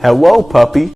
Hello, puppy.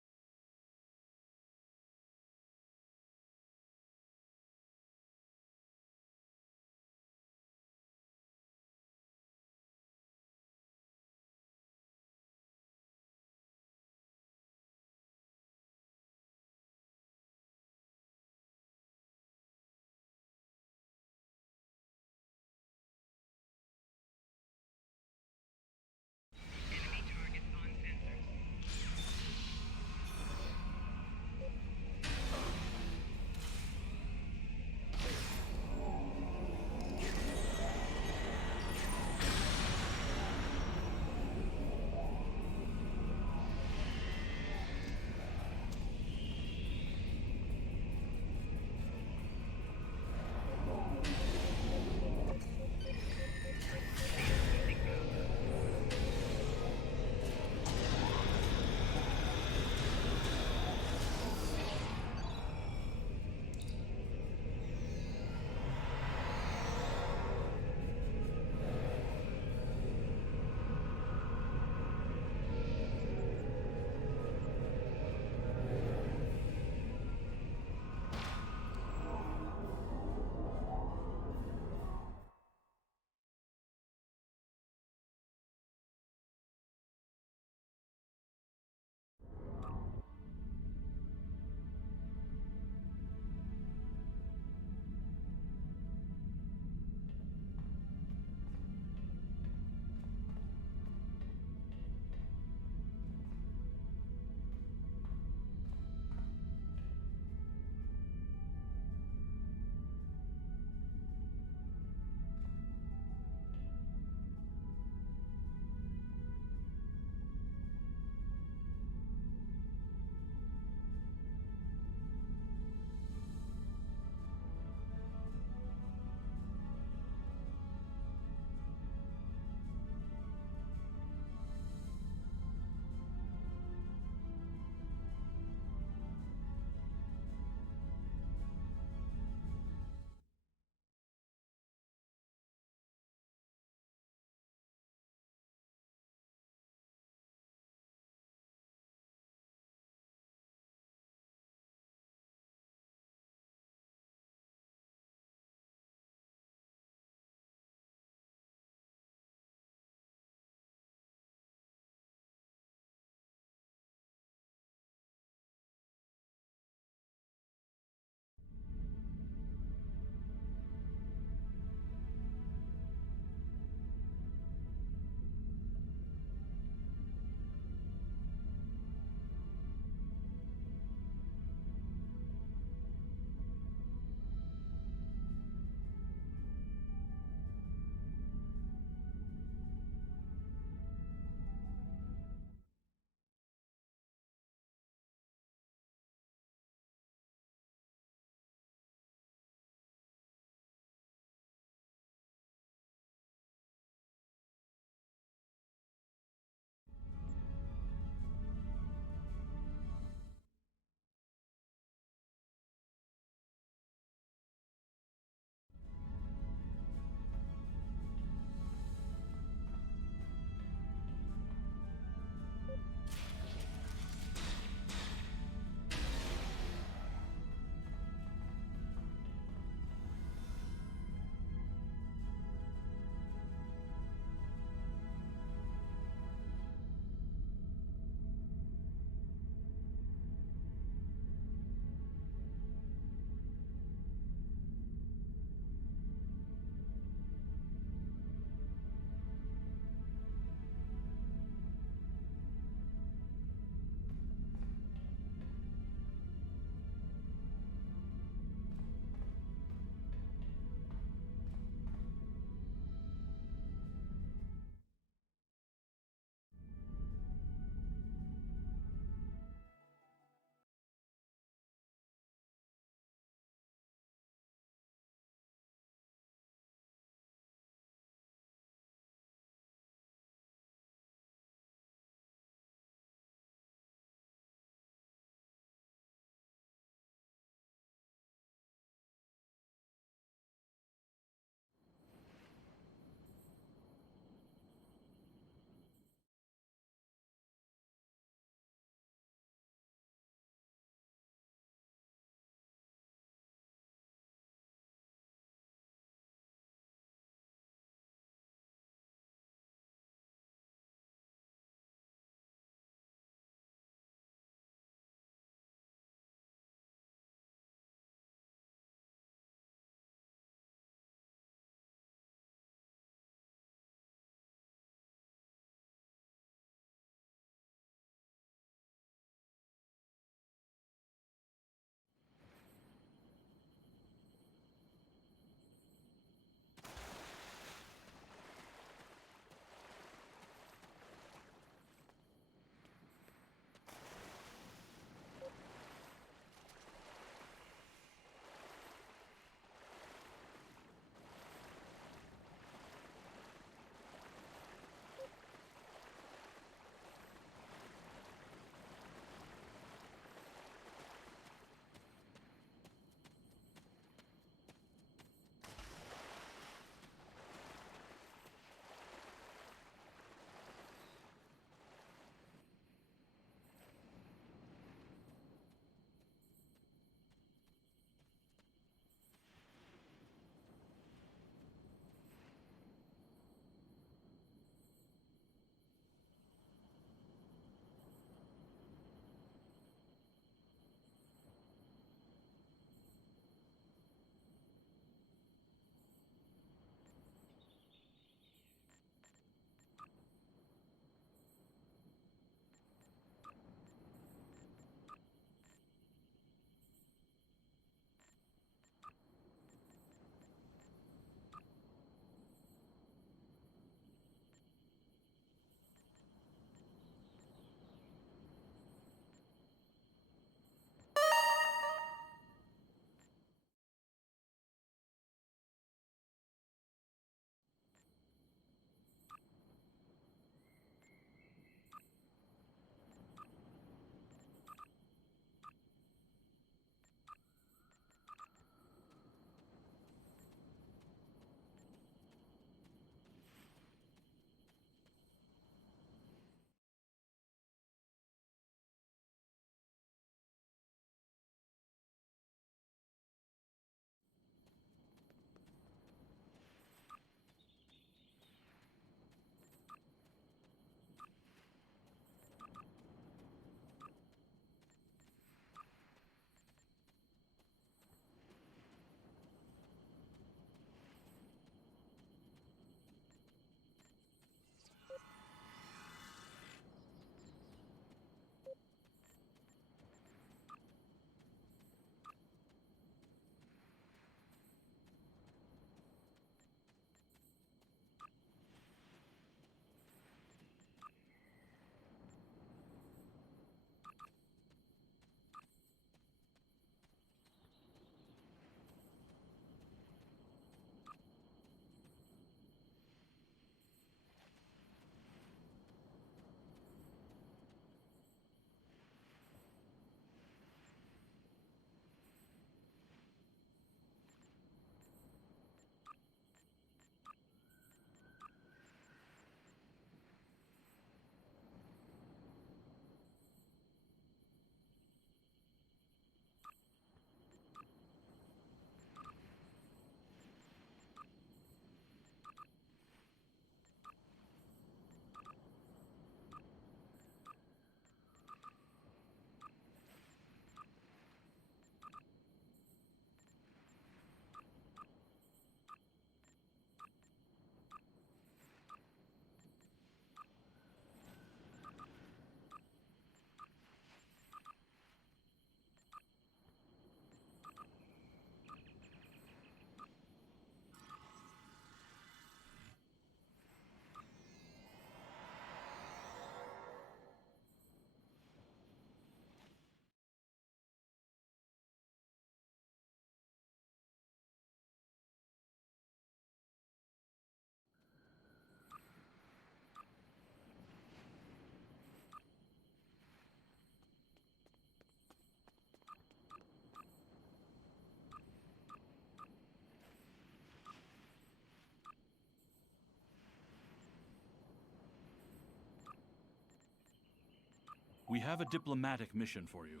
We have a diplomatic mission for you.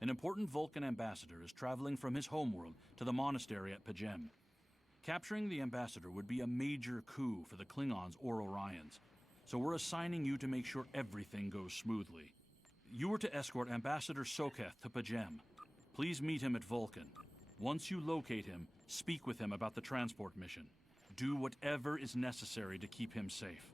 An important Vulcan ambassador is traveling from his homeworld to the monastery at Pajem. Capturing the ambassador would be a major coup for the Klingons or Orions, so we're assigning you to make sure everything goes smoothly. You are to escort Ambassador Soketh to Pajem. Please meet him at Vulcan. Once you locate him, speak with him about the transport mission. Do whatever is necessary to keep him safe.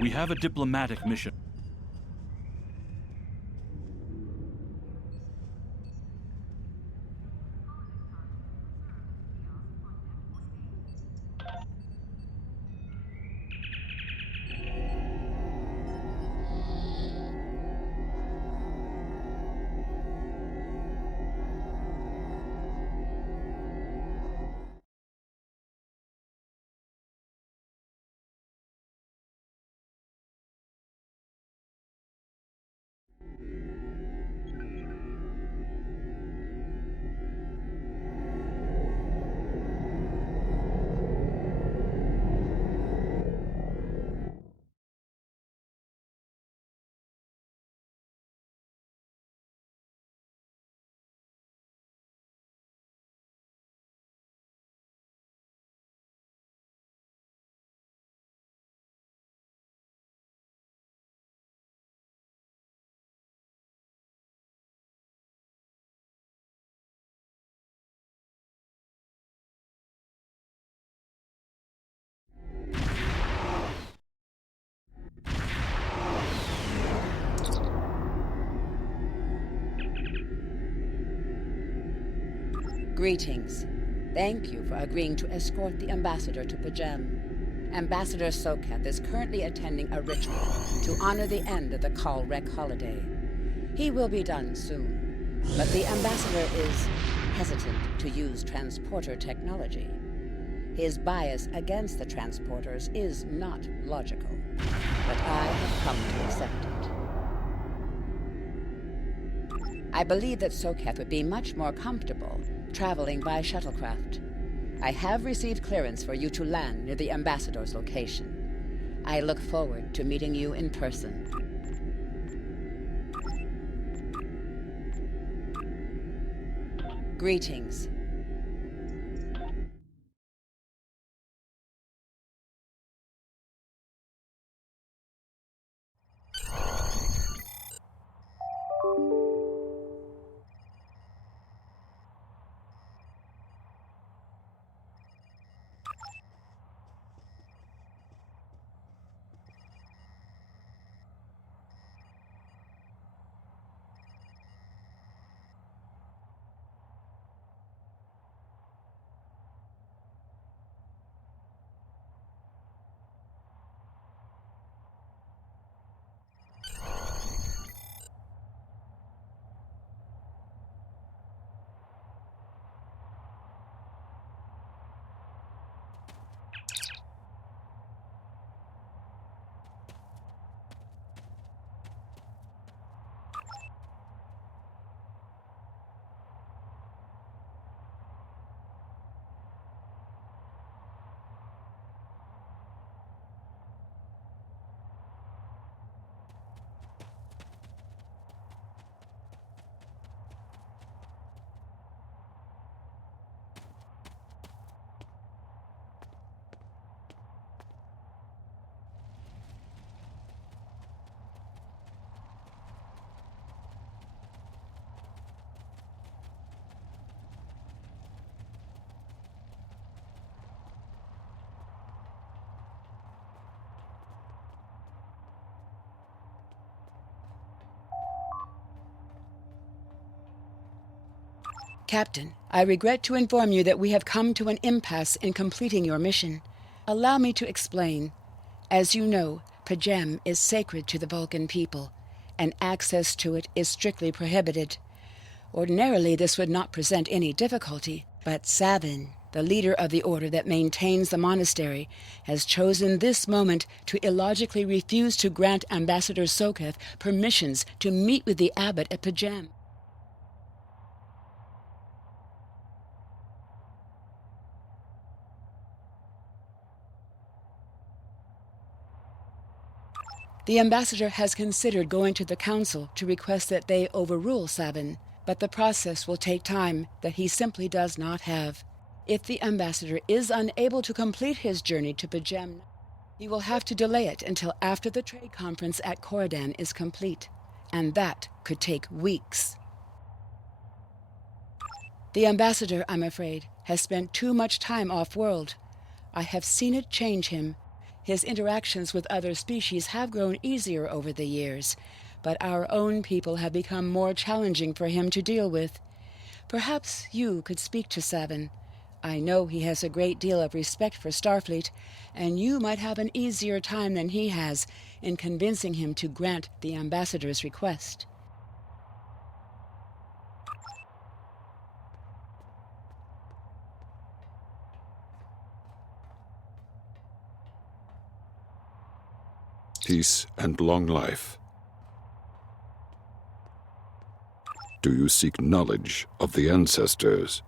We have a diplomatic mission. Greetings. Thank you for agreeing to escort the ambassador to Pajem. Ambassador Sokath is currently attending a ritual to honor the end of the Kalrek holiday. He will be done soon, but the ambassador is hesitant to use transporter technology. His bias against the transporters is not logical, but I have come to accept it. I believe that Sokath would be much more comfortable traveling by shuttlecraft. I have received clearance for you to land near the ambassador's location. I look forward to meeting you in person. Greetings. Captain, I regret to inform you that we have come to an impasse in completing your mission. Allow me to explain. As you know, Pajem is sacred to the Vulcan people, and access to it is strictly prohibited. Ordinarily, this would not present any difficulty, but Savin, the leader of the order that maintains the monastery, has chosen this moment to illogically refuse to grant Ambassador Soketh permissions to meet with the abbot at Pajem. The ambassador has considered going to the council to request that they overrule Savin, but the process will take time that he simply does not have. If the ambassador is unable to complete his journey to Pajem, he will have to delay it until after the trade conference at Corridan is complete, and that could take weeks. The ambassador, I'm afraid, has spent too much time off-world. I have seen it change him. His interactions with other species have grown easier over the years, but our own people have become more challenging for him to deal with. Perhaps you could speak to Savin. I know he has a great deal of respect for Starfleet, and you might have an easier time than he has in convincing him to grant the ambassador's request. Peace and long life. Do you seek knowledge of the ancestors?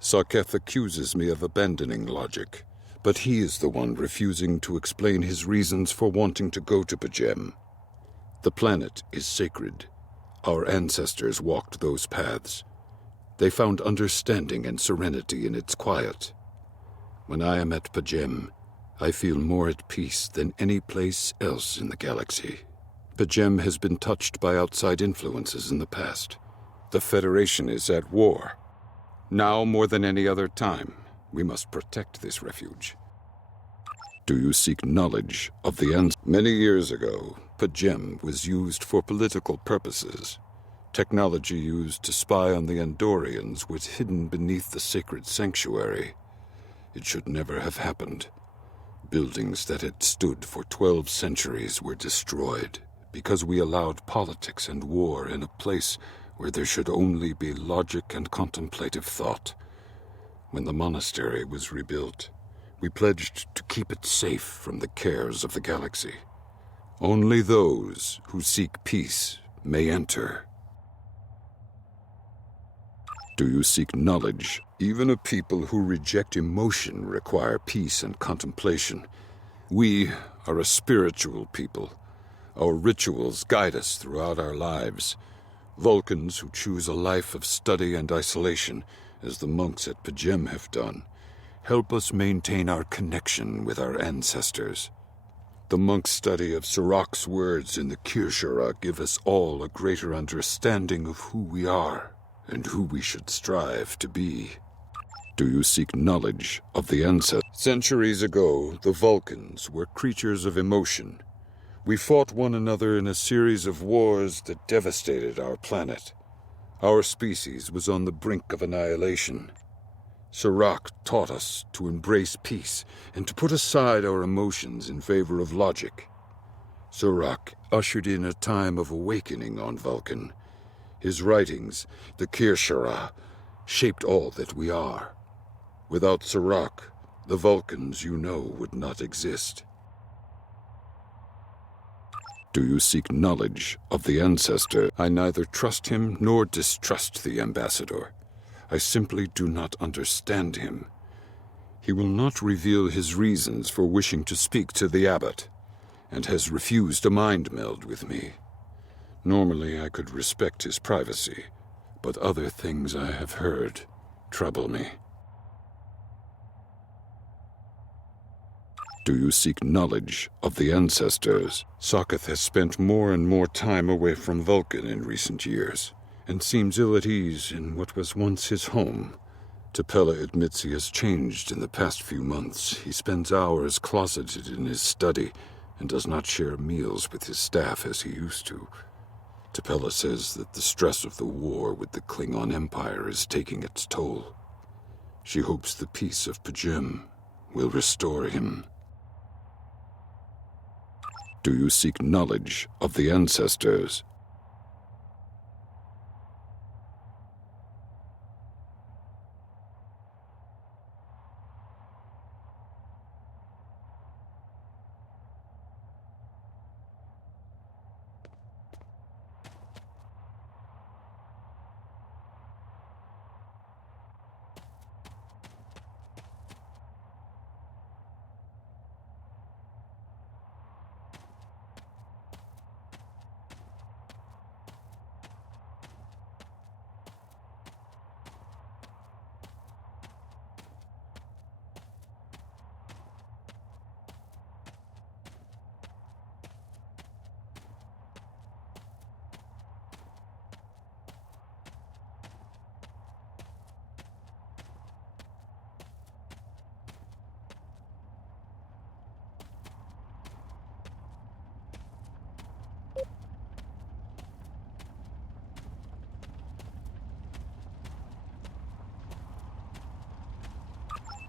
Soketh accuses me of abandoning logic, but he is the one refusing to explain his reasons for wanting to go to Pajem. The planet is sacred. Our ancestors walked those paths. They found understanding and serenity in its quiet. When I am at Pajem, I feel more at peace than any place else in the galaxy. Pajem has been touched by outside influences in the past. The Federation is at war. Now more than any other time, we must protect this refuge. Do you seek knowledge of the ancestors? Many years ago, Pajem was used for political purposes. Technology used to spy on the Andorians was hidden beneath the sacred sanctuary. It should never have happened. Buildings that had stood for 12 centuries were destroyed because we allowed politics and war in a place where there should only be logic and contemplative thought. When the monastery was rebuilt, we pledged to keep it safe from the cares of the galaxy. Only those who seek peace may enter. Do you seek knowledge? Even a people who reject emotion require peace and contemplation. We are a spiritual people. Our rituals guide us throughout our lives. Vulcans who choose a life of study and isolation, as the monks at Pajem have done, help us maintain our connection with our ancestors. The monk's study of Sirach's words in the Kirshara give us all a greater understanding of who we are and who we should strive to be. Do you seek knowledge of the ancestors? Centuries ago, the Vulcans were creatures of emotion. We fought one another in a series of wars that devastated our planet. Our species was on the brink of annihilation. Sirach taught us to embrace peace and to put aside our emotions in favor of logic. Sirach ushered in a time of awakening on Vulcan. His writings, the Kirshara, shaped all that we are. Without Sirach, the Vulcans you know would not exist. Do you seek knowledge of the ancestor? I neither trust him nor distrust the ambassador. I simply do not understand him. He will not reveal his reasons for wishing to speak to the abbot, and has refused a mind meld with me. Normally I could respect his privacy, but other things I have heard trouble me. Do you seek knowledge of the ancestors? Soketh has spent more and more time away from Vulcan in recent years, and seems ill at ease in what was once his home. T'Pella admits he has changed in the past few months. He spends hours closeted in his study, and does not share meals with his staff as he used to. T'Pella says that the stress of the war with the Klingon Empire is taking its toll. She hopes the peace of P'Jem will restore him. Do you seek knowledge of the ancestors?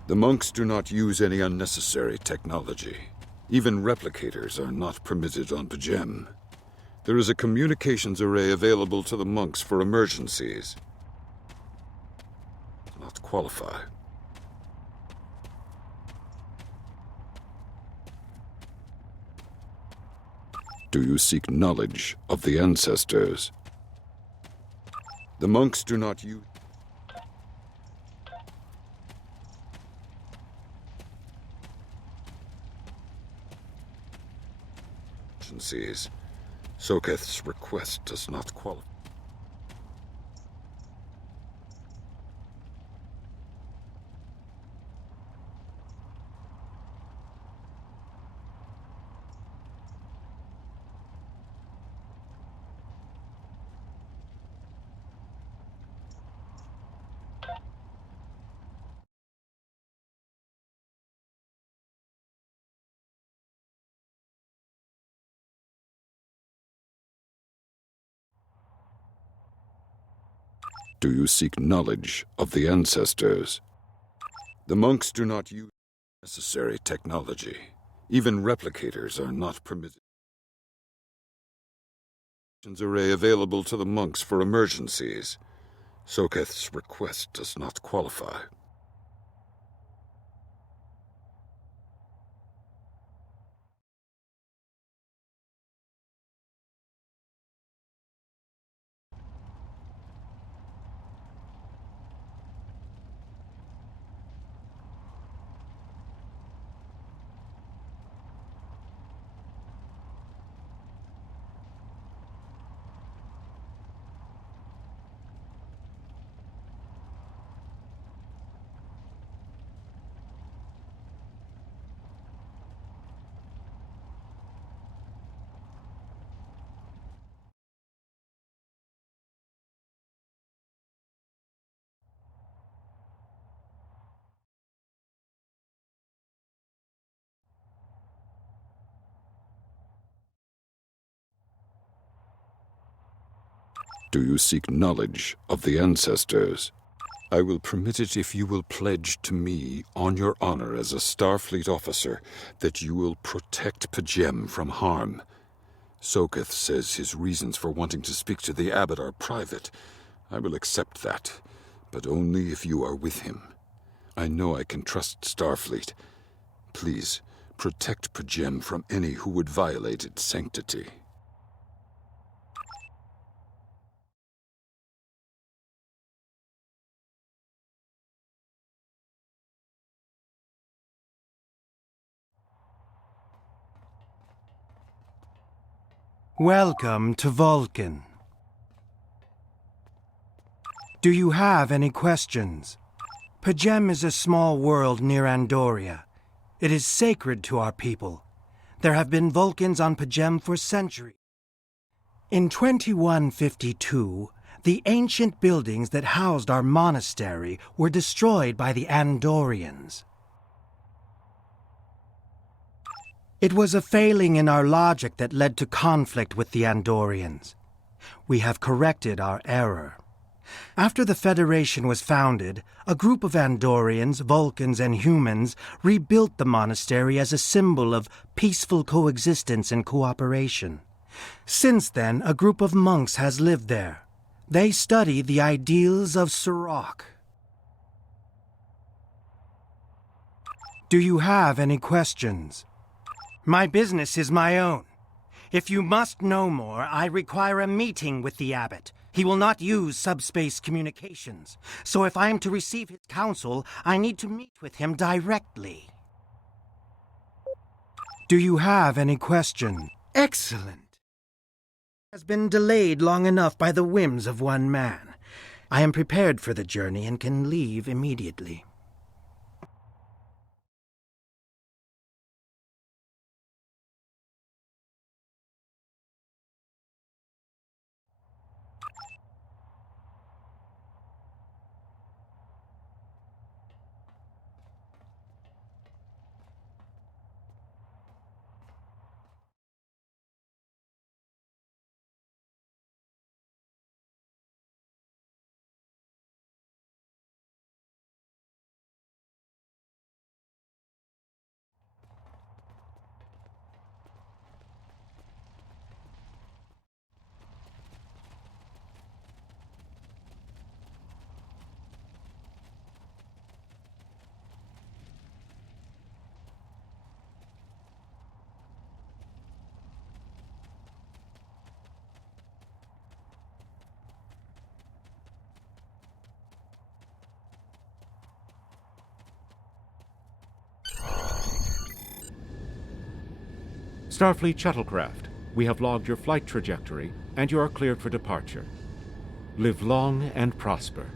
The monks do not use any unnecessary technology. Even replicators are not permitted on P'Jem. There is a communications array available to the monks for emergencies. Not qualify. Do you seek knowledge of the ancestors? The monks do not use... Soketh's request does not qualify. Do you seek knowledge of the ancestors? The monks do not use necessary technology. Even replicators are not permitted. Array available to the monks for emergencies. Soketh's request does not qualify. Do you seek knowledge of the ancestors? I will permit it if you will pledge to me, on your honor as a Starfleet officer, that you will protect P'Jem from harm. Soketh says his reasons for wanting to speak to the abbot are private. I will accept that, but only if you are with him. I know I can trust Starfleet. Please, protect P'Jem from any who would violate its sanctity. Welcome to Vulcan. Do you have any questions? P'Jem is a small world near Andoria. It is sacred to our people. There have been Vulcans on P'Jem for centuries. In 2152, the ancient buildings that housed our monastery were destroyed by the Andorians. It was a failing in our logic that led to conflict with the Andorians. We have corrected our error. After the Federation was founded, a group of Andorians, Vulcans, and humans rebuilt the monastery as a symbol of peaceful coexistence and cooperation. Since then, a group of monks has lived there. They study the ideals of Sirach. Do you have any questions? My business is my own. If you must know more, I require a meeting with the abbot. He will not use subspace communications. So if I am to receive his counsel, I need to meet with him directly. Do you have any questions? Excellent. Has been delayed long enough by the whims of one man. I am prepared for the journey and can leave immediately. Starfleet shuttlecraft, we have logged your flight trajectory, and you are cleared for departure. Live long and prosper.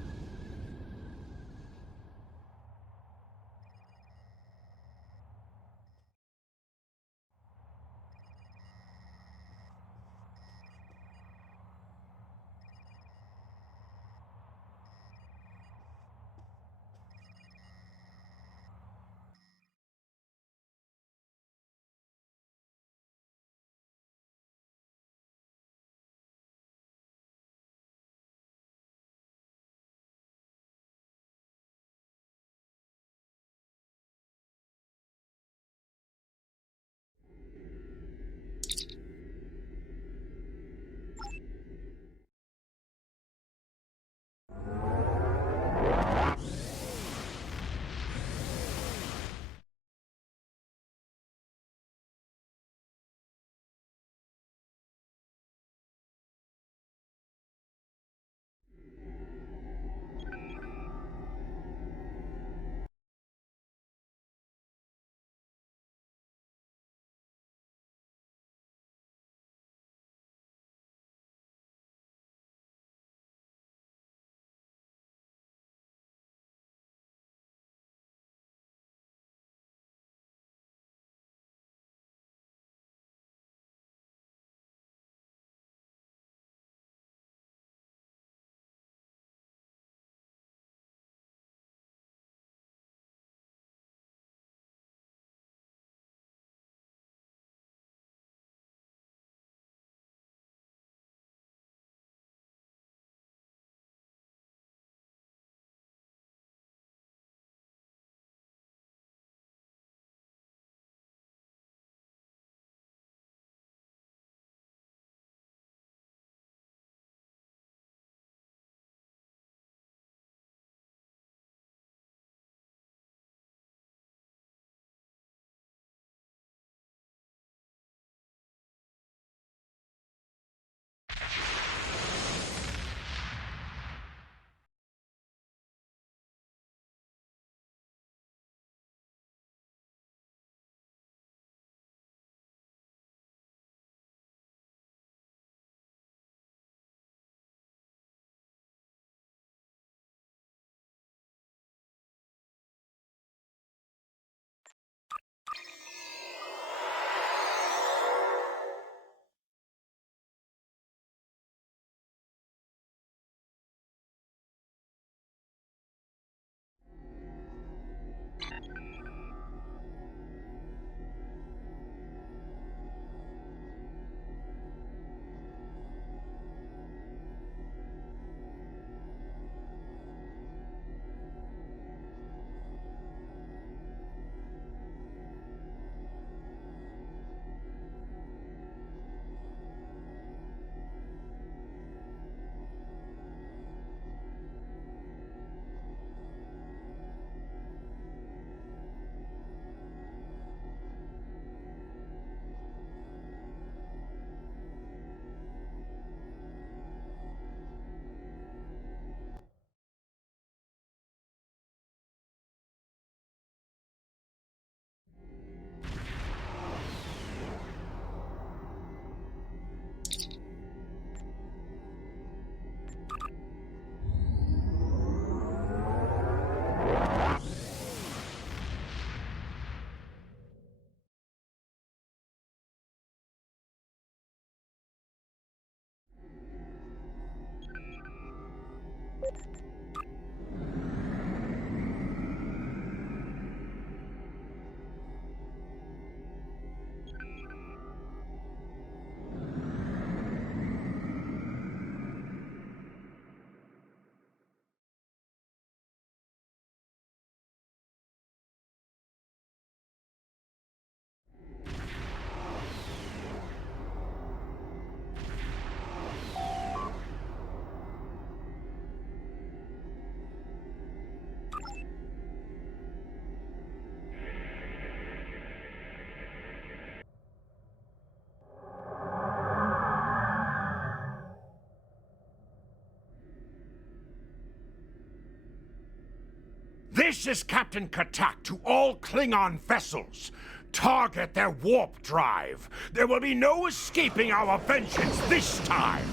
This is Captain Katak to all Klingon vessels. Target their warp drive. There will be no escaping our vengeance this time.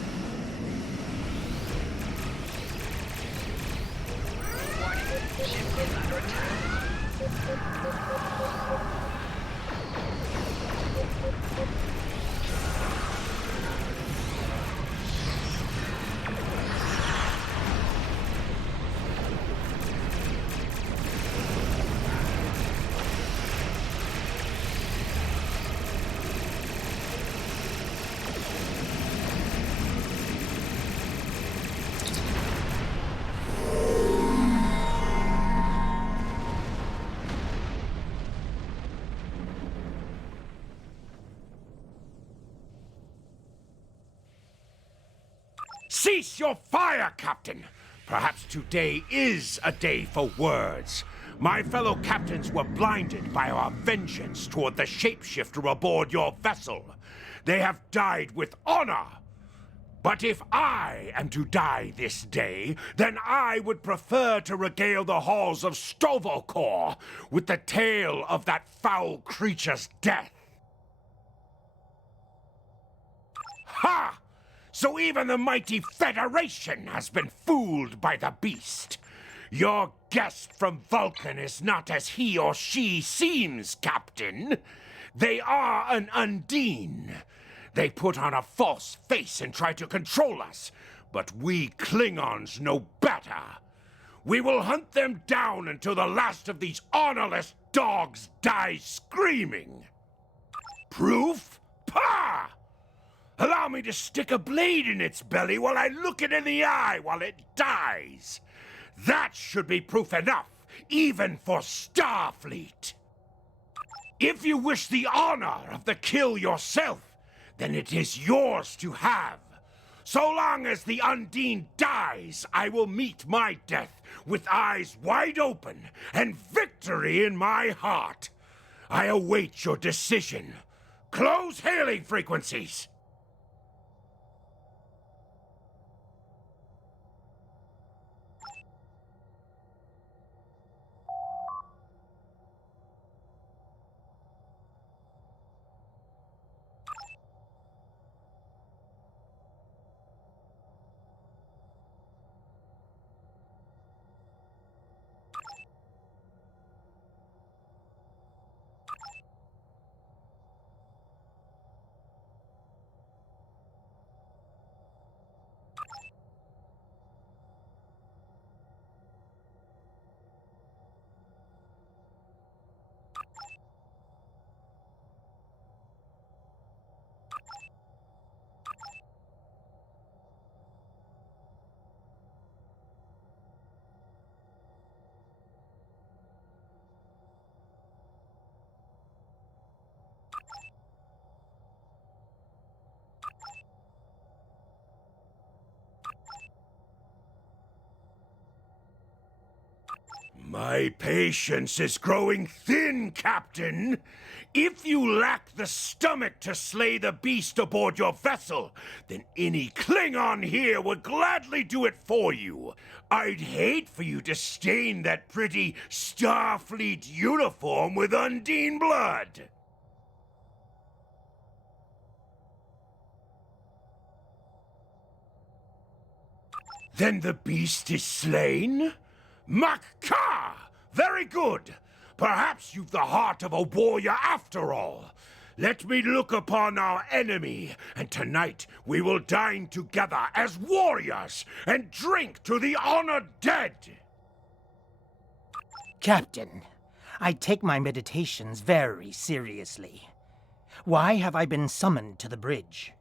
Warning, ship is under attack. Cease your fire, Captain! Perhaps today is a day for words. My fellow captains were blinded by our vengeance toward the shapeshifter aboard your vessel. They have died with honor. But if I am to die this day, then I would prefer to regale the halls of Stovokor with the tale of that foul creature's death. Ha! So even the mighty Federation has been fooled by the beast. Your guest from Vulcan is not as he or she seems, Captain. They are an Undine. They put on a false face and try to control us, but we Klingons know better. We will hunt them down until the last of these honorless dogs dies screaming. Proof? Pah! Allow me to stick a blade in its belly while I look it in the eye while it dies. That should be proof enough, even for Starfleet. If you wish the honor of the kill yourself, then it is yours to have. So long as the Undine dies, I will meet my death with eyes wide open and victory in my heart. I await your decision. Close hailing frequencies. My patience is growing thin, Captain. If you lack the stomach to slay the beast aboard your vessel, then any Klingon here would gladly do it for you. I'd hate for you to stain that pretty Starfleet uniform with Undine blood. Then the beast is slain? Makka! Very good. Perhaps you've the heart of a warrior after all. Let me look upon our enemy, and tonight we will dine together as warriors and drink to the honored dead. Captain, I take my meditations very seriously. Why have I been summoned to the bridge?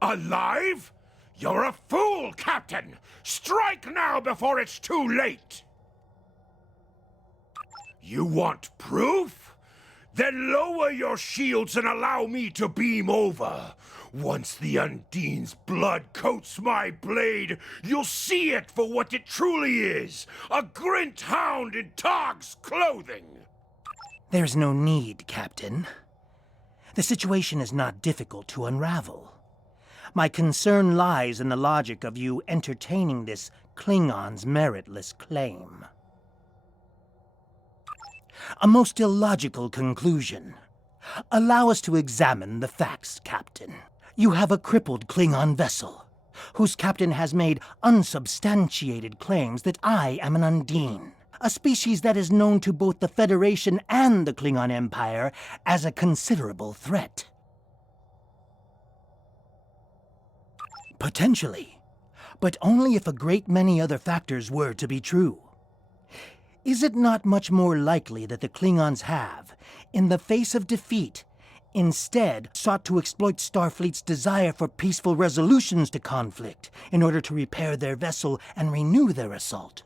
Alive? You're a fool, Captain! Strike now before it's too late! You want proof? Then lower your shields and allow me to beam over. Once the Undine's blood coats my blade, you'll see it for what it truly is. A Grint hound in Tog's clothing. There's no need, Captain. The situation is not difficult to unravel. My concern lies in the logic of you entertaining this Klingon's meritless claim. A most illogical conclusion. Allow us to examine the facts, Captain. You have a crippled Klingon vessel, whose captain has made unsubstantiated claims that I am an Undine, a species that is known to both the Federation and the Klingon Empire as a considerable threat. Potentially, but only if a great many other factors were to be true. Is it not much more likely that the Klingons have, in the face of defeat, instead sought to exploit Starfleet's desire for peaceful resolutions to conflict in order to repair their vessel and renew their assault?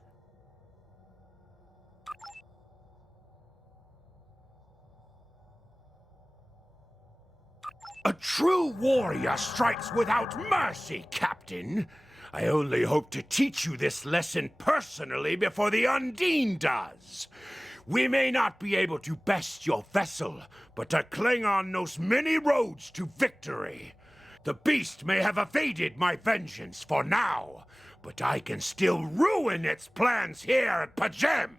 A true warrior strikes without mercy, Captain. I only hope to teach you this lesson personally before the Undine does. We may not be able to best your vessel, but a Klingon knows many roads to victory. The beast may have evaded my vengeance for now, but I can still ruin its plans here at P'Jem.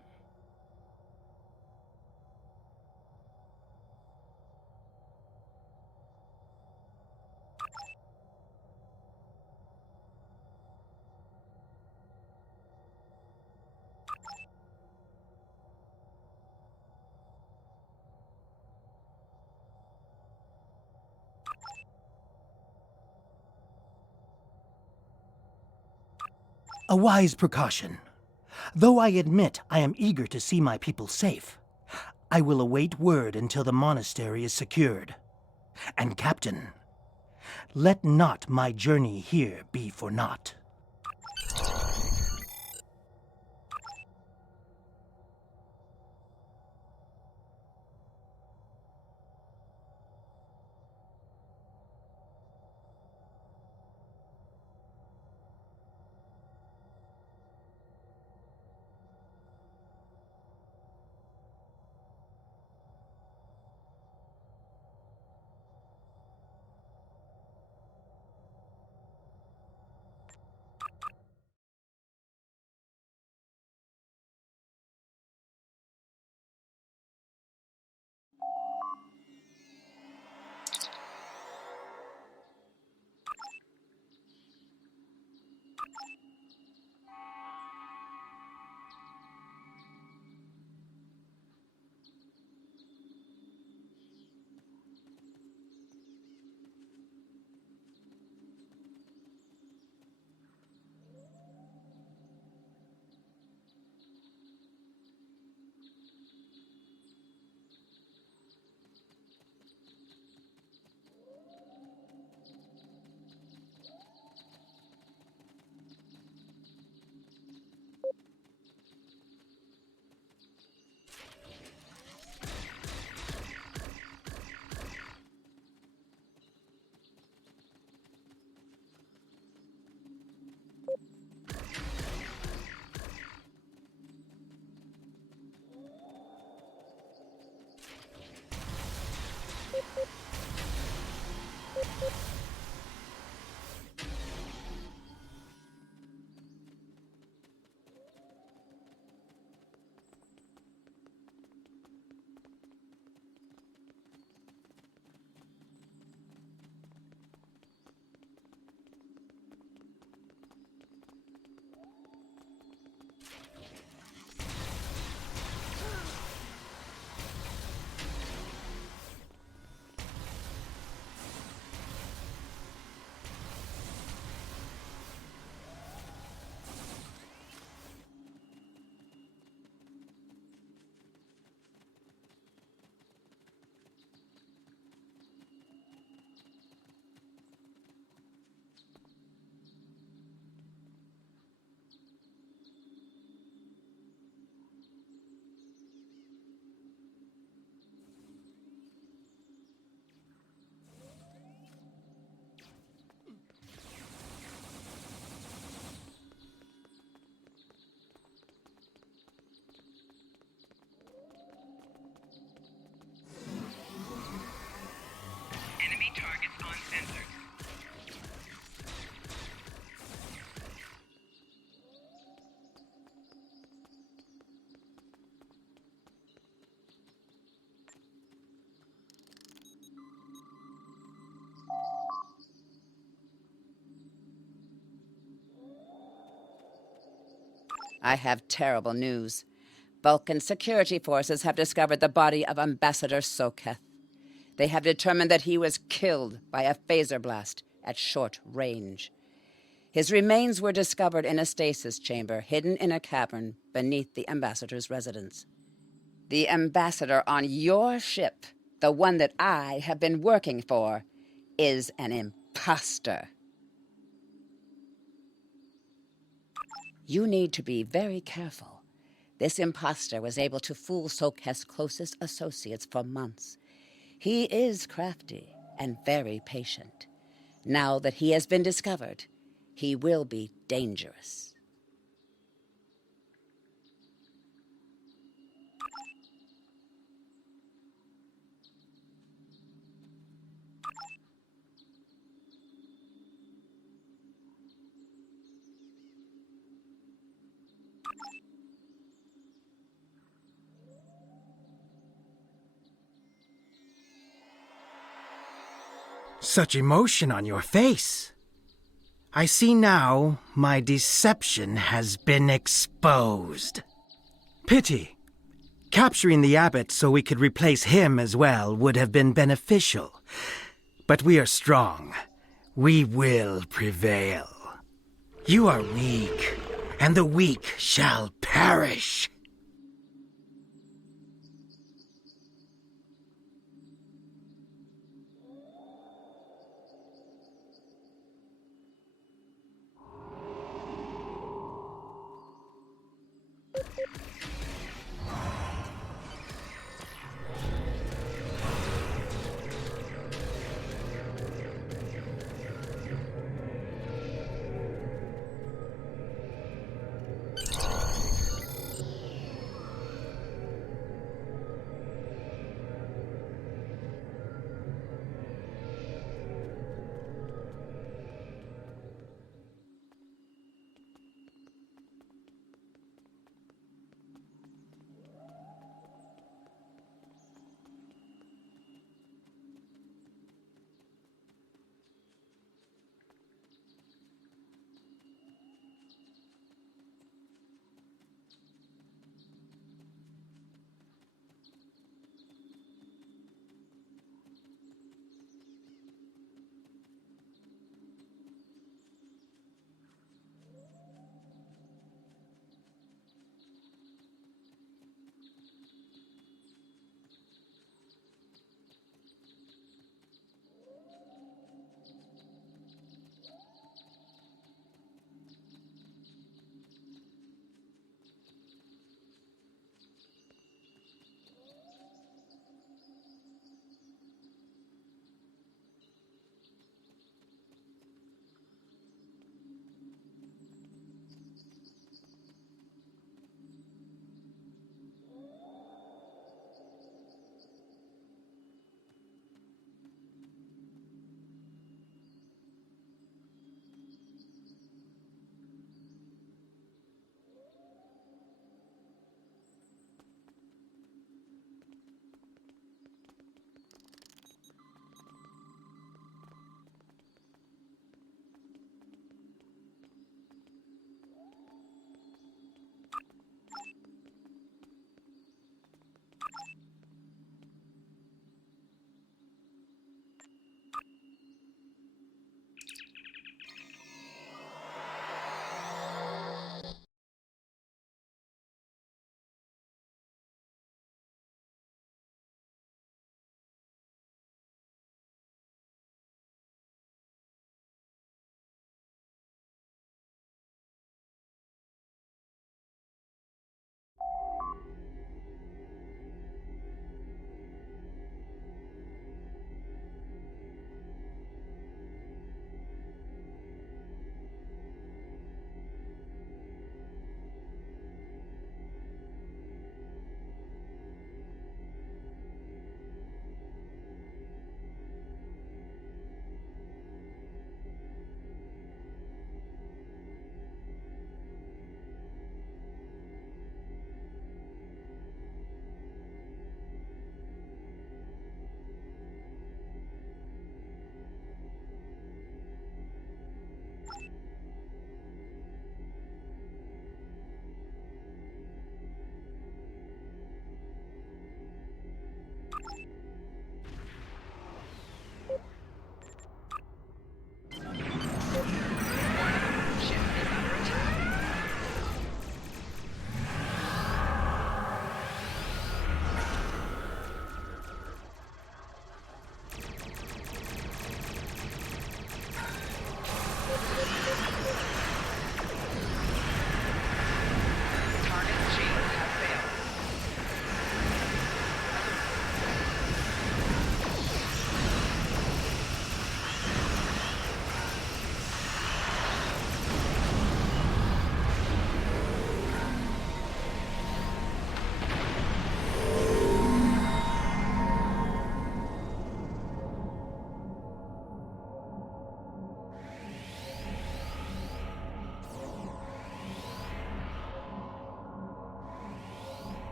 A wise precaution. Though I admit I am eager to see my people safe, I will await word until the monastery is secured. And Captain, let not my journey here be for naught. I have terrible news. Vulcan security forces have discovered the body of Ambassador Soketh. They have determined that he was killed by a phaser blast at short range. His remains were discovered in a stasis chamber hidden in a cavern beneath the Ambassador's residence. The Ambassador on your ship, the one that I have been working for, is an imposter. You need to be very careful. This imposter was able to fool Soketh's closest associates for months. He is crafty and very patient. Now that he has been discovered, he will be dangerous. Such emotion on your face. I see now my deception has been exposed. Pity. Capturing the abbot so we could replace him as well would have been beneficial. But we are strong. We will prevail. You are weak, and the weak shall perish.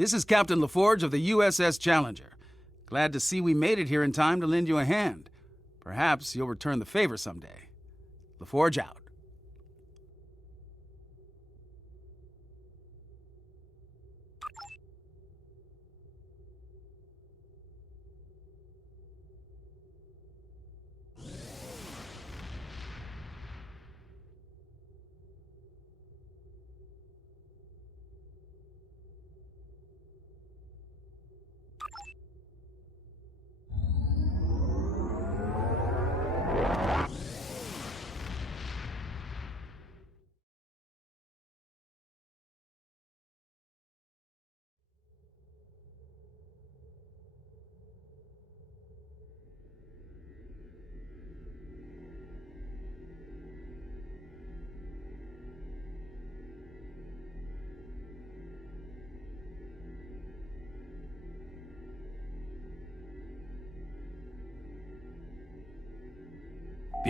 This is Captain LaForge of the USS Challenger. Glad to see we made it here in time to lend you a hand. Perhaps you'll return the favor someday. LaForge out.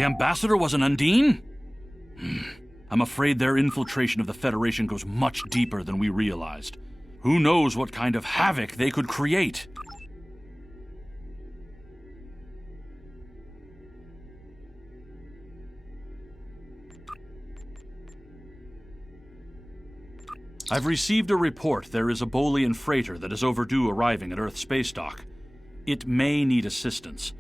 The ambassador was an Undine? I'm afraid their infiltration of the Federation goes much deeper than we realized. Who knows what kind of havoc they could create? I've received a report there is a Bolian freighter that is overdue arriving at Earth space dock. It may need assistance.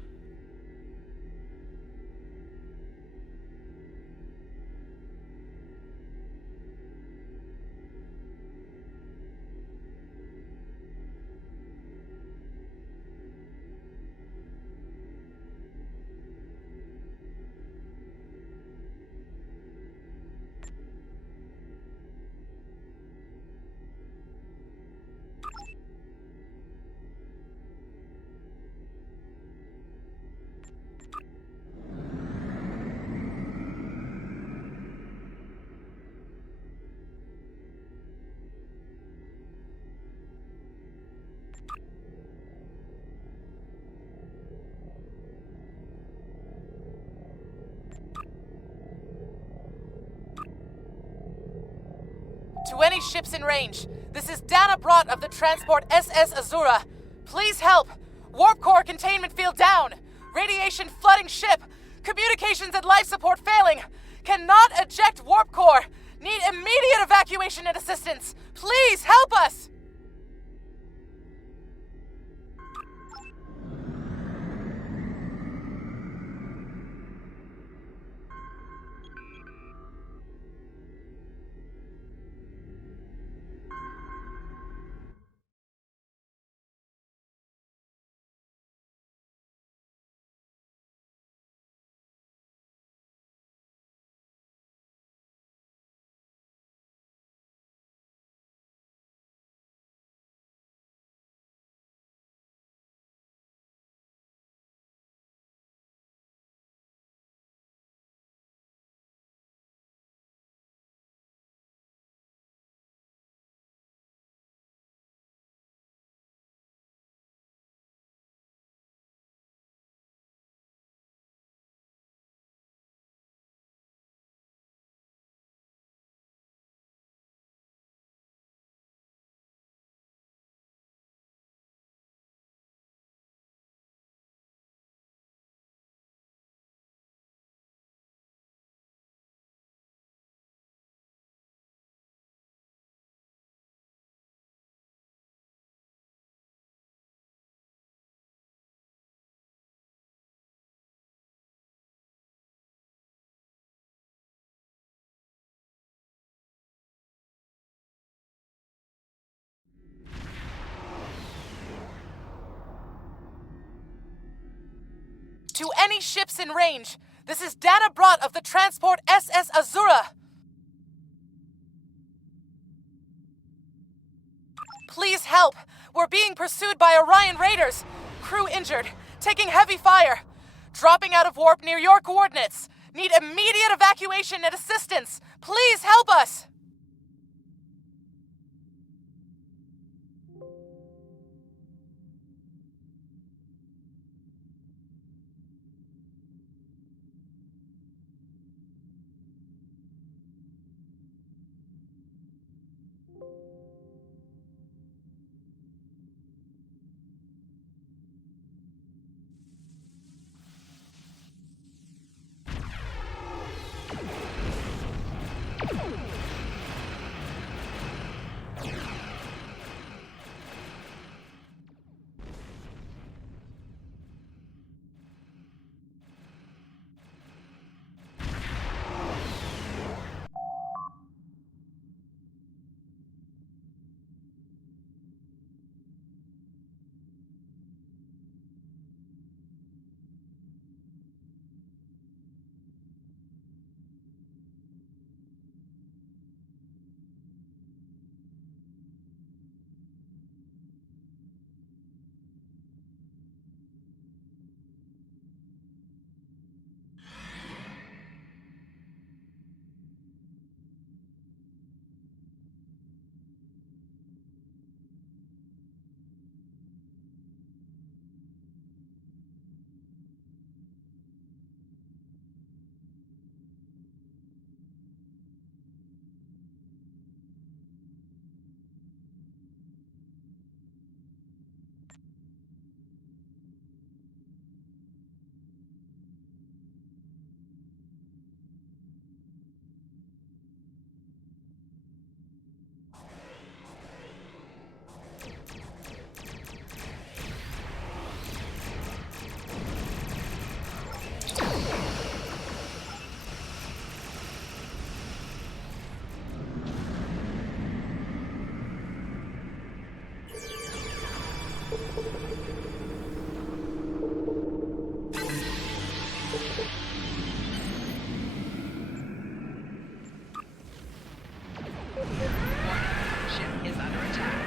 To any ships in range, this is Dana Brott of the transport SS Azura. Please help! Warp core containment field down! Radiation flooding ship! Communications and life support failing! Cannot eject warp core! Need immediate evacuation and assistance! Please help us! To any ships in range, this is Dana Brott of the transport SS Azura. Please help. We're being pursued by Orion raiders. Crew injured, taking heavy fire. Dropping out of warp near your coordinates. Need immediate evacuation and assistance. Please help us. Ship is under attack.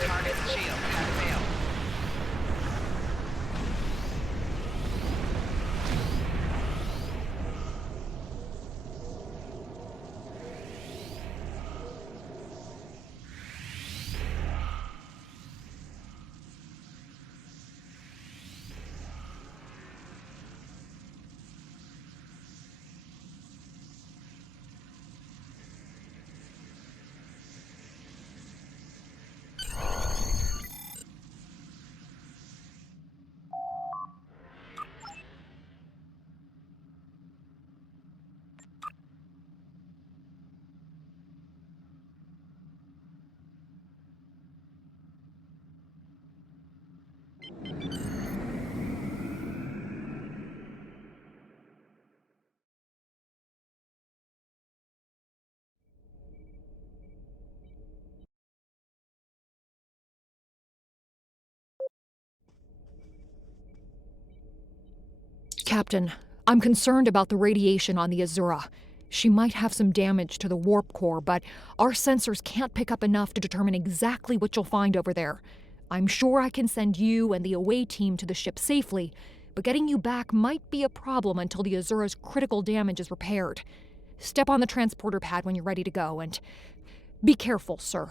Target's shield has failed. Captain, I'm concerned about the radiation on the Azura. She might have some damage to the warp core, but our sensors can't pick up enough to determine exactly what you'll find over there. I'm sure I can send you and the away team to the ship safely, but getting you back might be a problem until the Azura's critical damage is repaired. Step on the transporter pad when you're ready to go, and be careful, sir.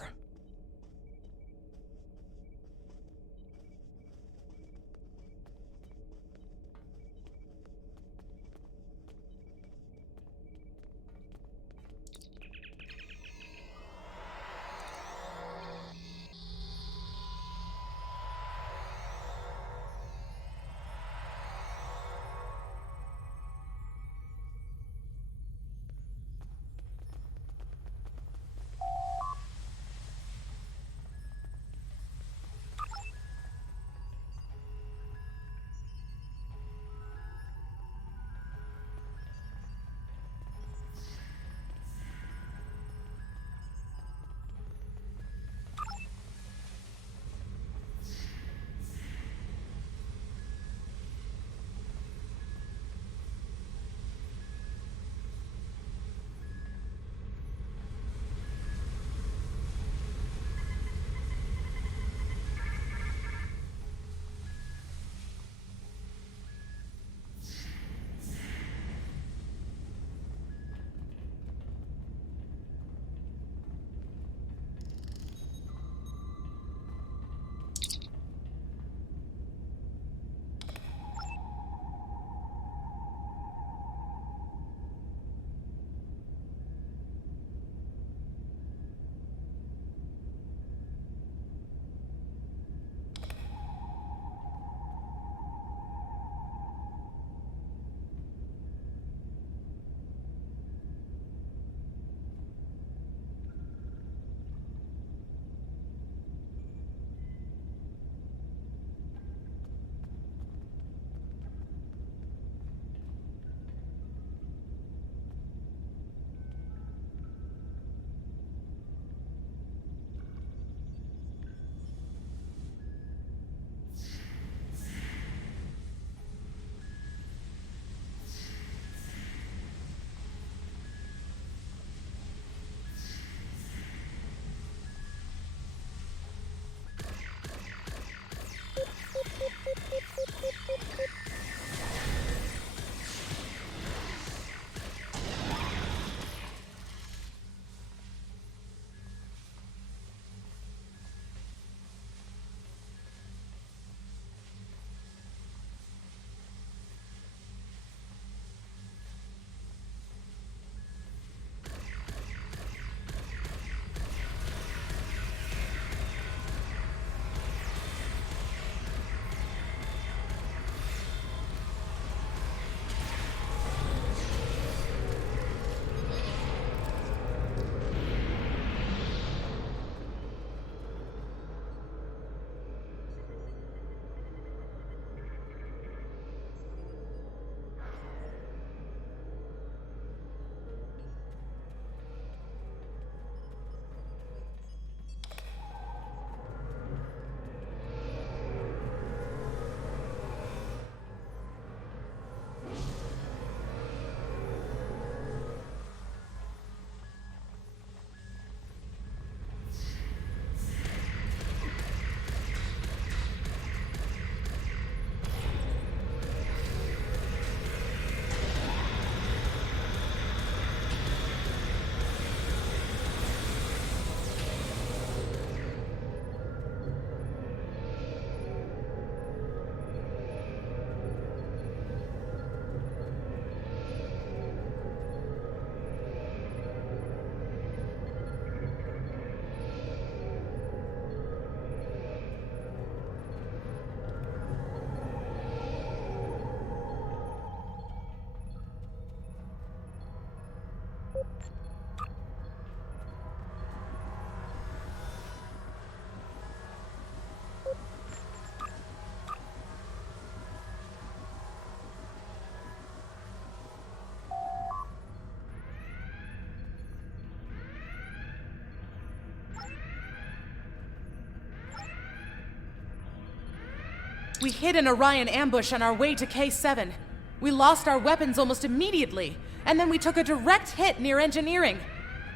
We hid an Orion ambush on our way to K7. We lost our weapons almost immediately, and then we took a direct hit near engineering.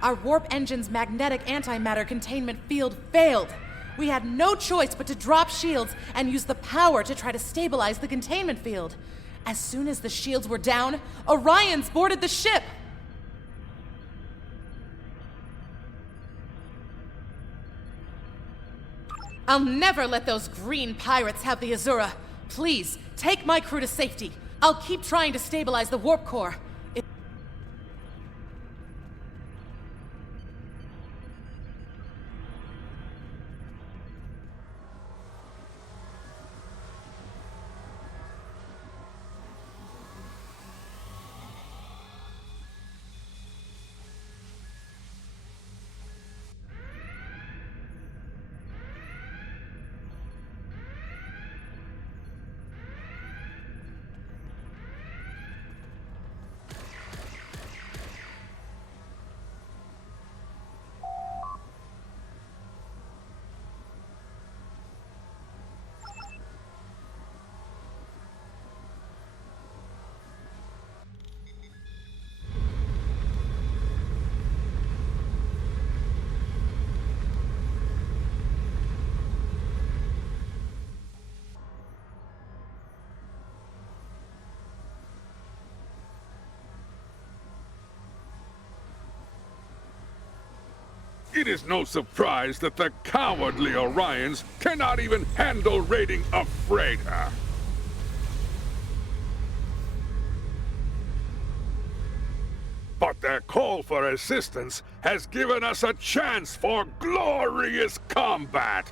Our warp engine's magnetic antimatter containment field failed. We had no choice but to drop shields and use the power to try to stabilize the containment field. As soon as the shields were down, Orions boarded the ship. I'll never let those green pirates have the Azura. Please, take my crew to safety. I'll keep trying to stabilize the warp core. It is no surprise that the cowardly Orions cannot even handle raiding a freighter. But their call for assistance has given us a chance for glorious combat.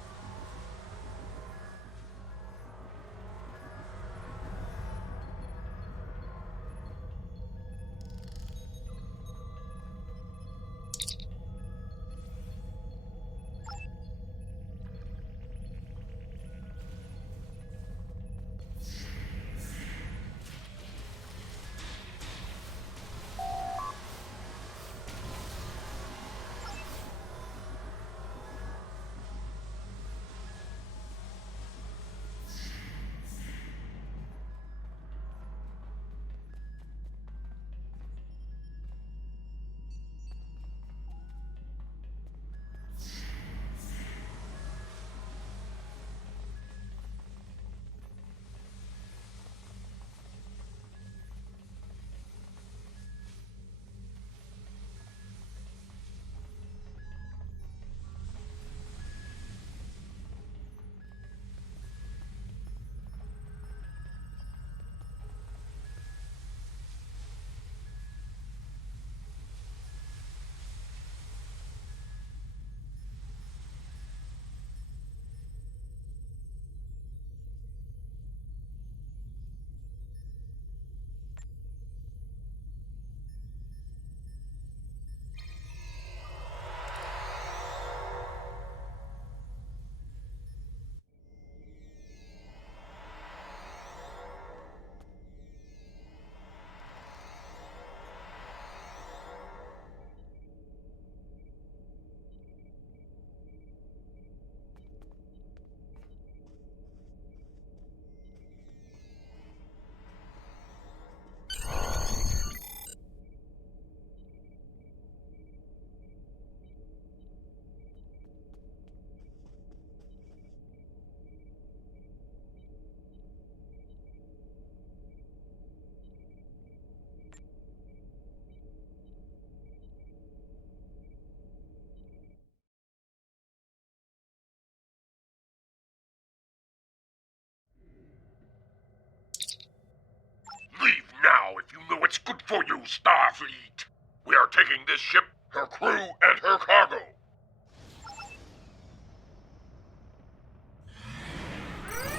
Leave now if you know what's good for you, Starfleet. We are taking this ship, her crew, and her cargo.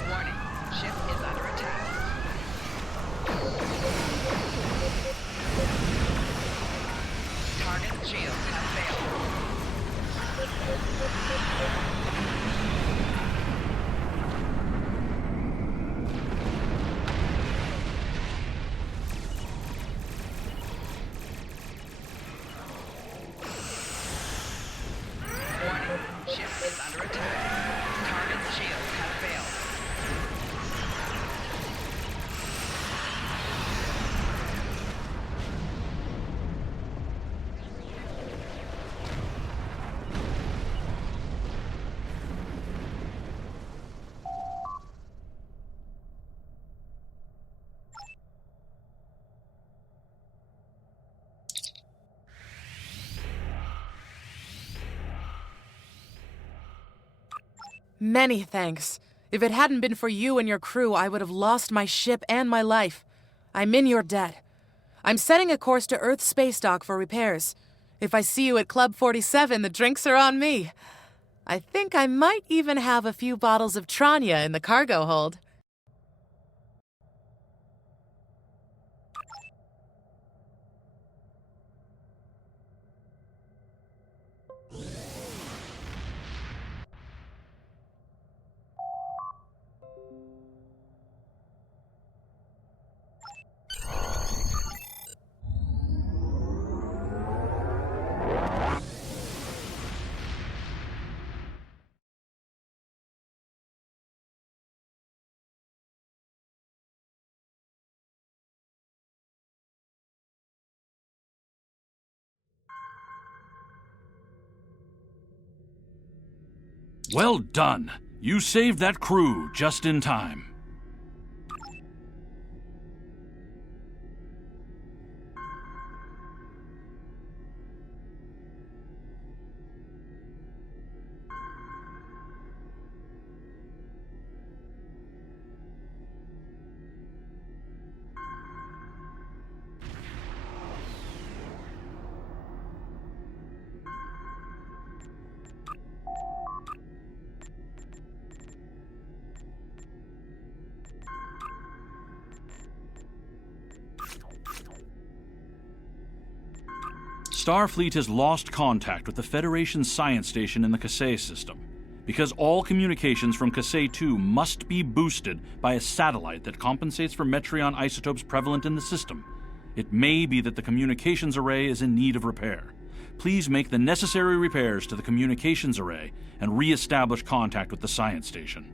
Warning, ship is under attack. Target shields have failed. Ship is under attack. Target's shields have failed. Many thanks. If it hadn't been for you and your crew, I would have lost my ship and my life. I'm in your debt. I'm setting a course to Earth's space dock for repairs. If I see you at Club 47, the drinks are on me. I think I might even have a few bottles of Tranya in the cargo hold. Well done. You saved that crew just in time. Starfleet has lost contact with the Federation's science station in the Kasei system, because all communications from Kasei 2 must be boosted by a satellite that compensates for Metreon isotopes prevalent in the system. It may be that the communications array is in need of repair. Please make the necessary repairs to the communications array and re-establish contact with the science station.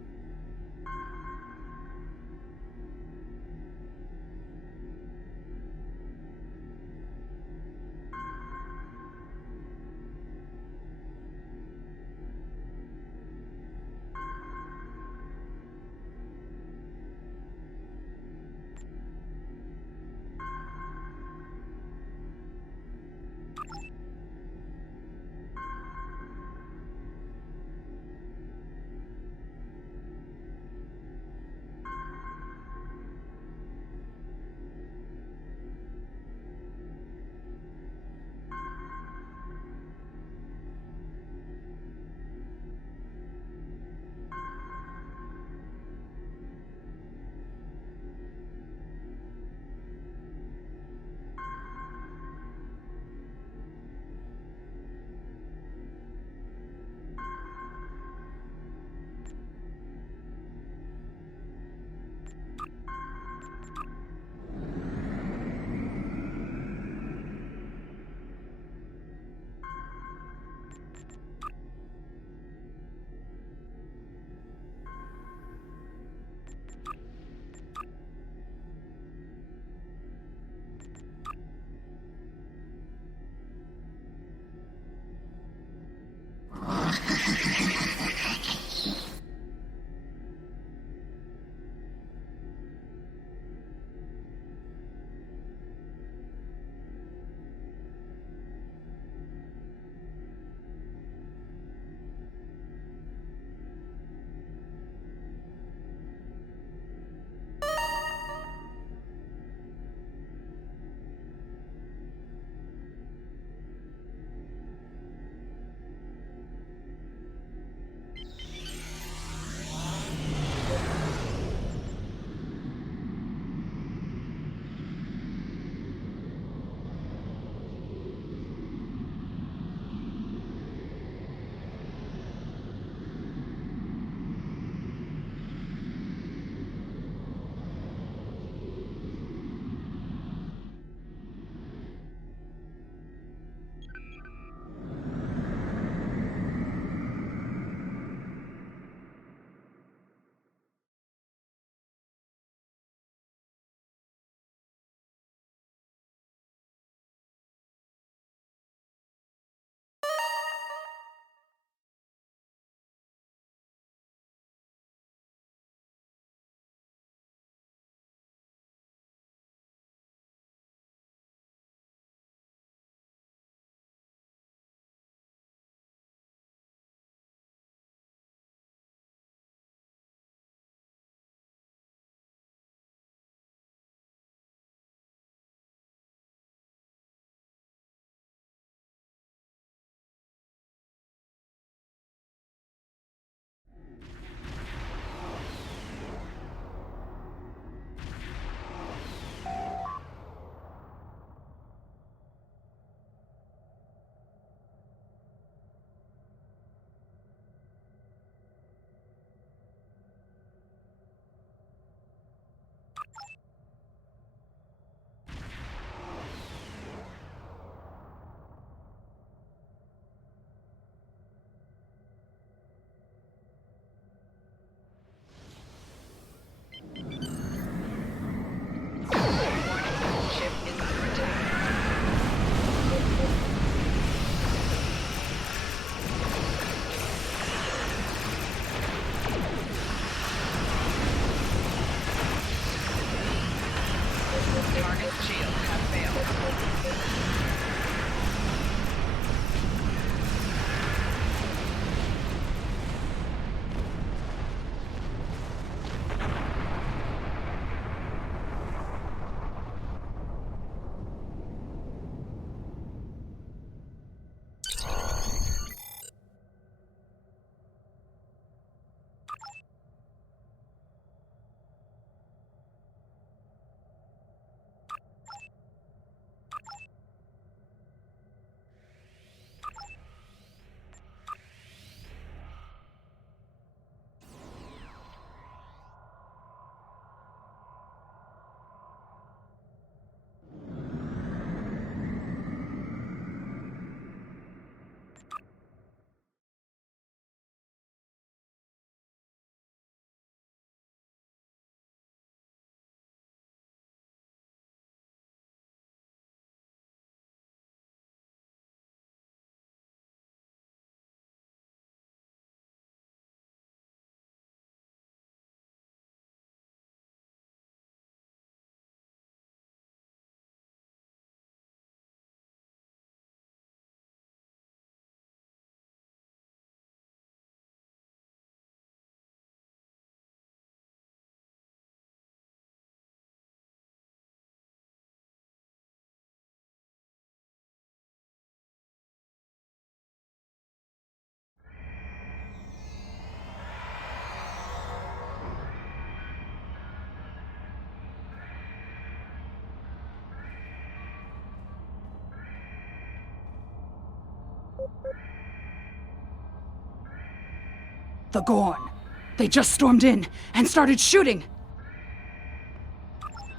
The Gorn. They just stormed in and started shooting!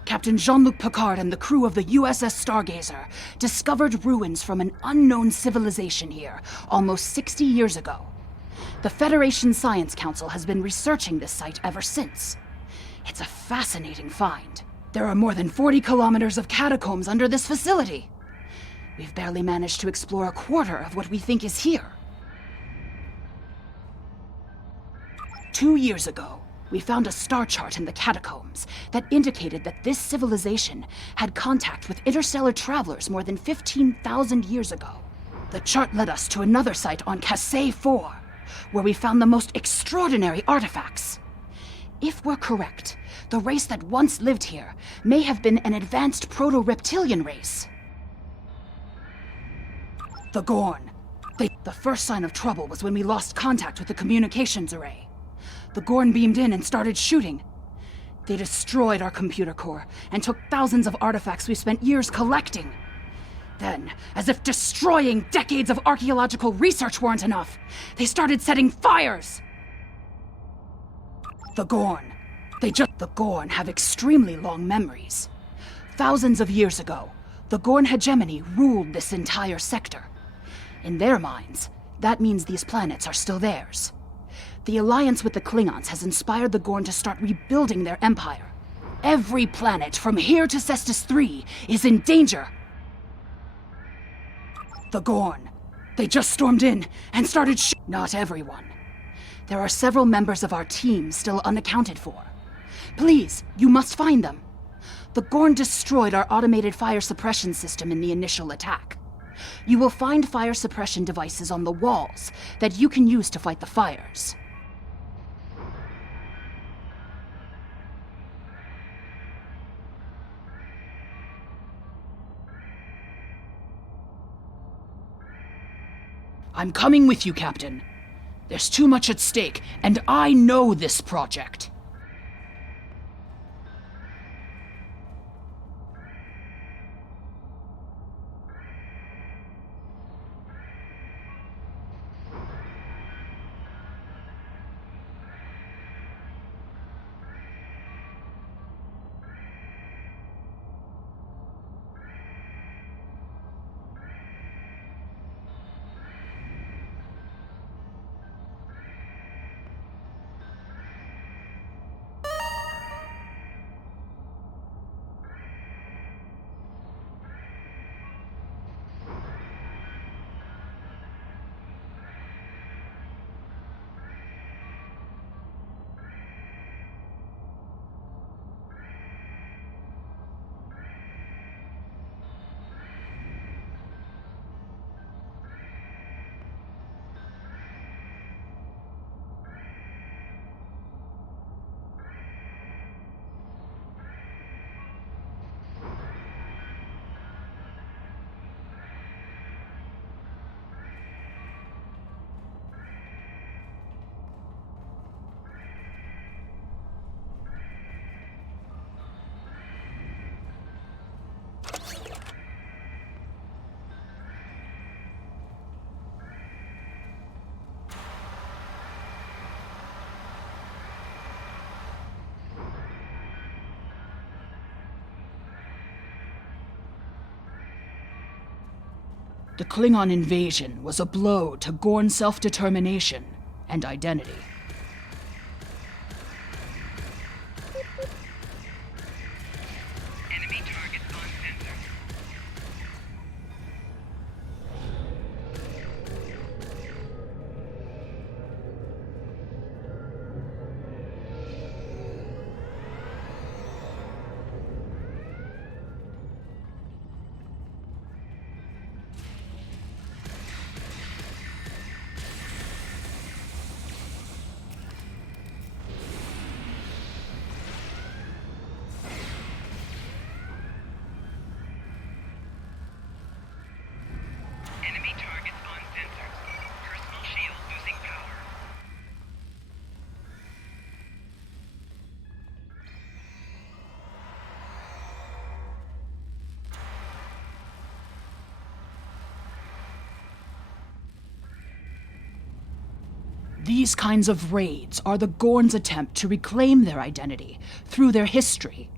Captain Jean-Luc Picard and the crew of the USS Stargazer discovered ruins from an unknown civilization here almost 60 years ago. The Federation Science Council has been researching this site ever since. It's a fascinating find. There are more than 40 kilometers of catacombs under this facility. We've barely managed to explore a quarter of what we think is here. 2 years ago, we found a star chart in the catacombs that indicated that this civilization had contact with interstellar travelers more than 15,000 years ago. The chart led us to another site on Cassay 4, where we found the most extraordinary artifacts. If we're correct, the race that once lived here may have been an advanced proto-reptilian race. The Gorn. The first sign of trouble was when we lost contact with the communications array. The Gorn beamed in and started shooting. They destroyed our computer core and took thousands of artifacts we spent years collecting. Then, as if destroying decades of archaeological research weren't enough, they started setting fires! The Gorn. The Gorn have extremely long memories. Thousands of years ago, the Gorn hegemony ruled this entire sector. In their minds, that means these planets are still theirs. The alliance with the Klingons has inspired the Gorn to start rebuilding their empire. Every planet from here to Cestus 3 is in danger. The Gorn. They just stormed in and started Not everyone. There are several members of our team still unaccounted for. Please, you must find them. The Gorn destroyed our automated fire suppression system in the initial attack. You will find fire suppression devices on the walls that you can use to fight the fires. I'm coming with you, Captain. There's too much at stake, and I know this project. The Klingon invasion was a blow to Gorn self-determination and identity. Enemy targets on sensor. These kinds of raids are the Gorn's attempt to reclaim their identity through their history.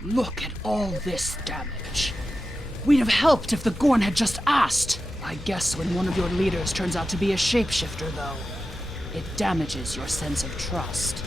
Look at all this damage. We'd have helped if the Gorn had just asked. I guess when one of your leaders turns out to be a shapeshifter, though, it damages your sense of trust.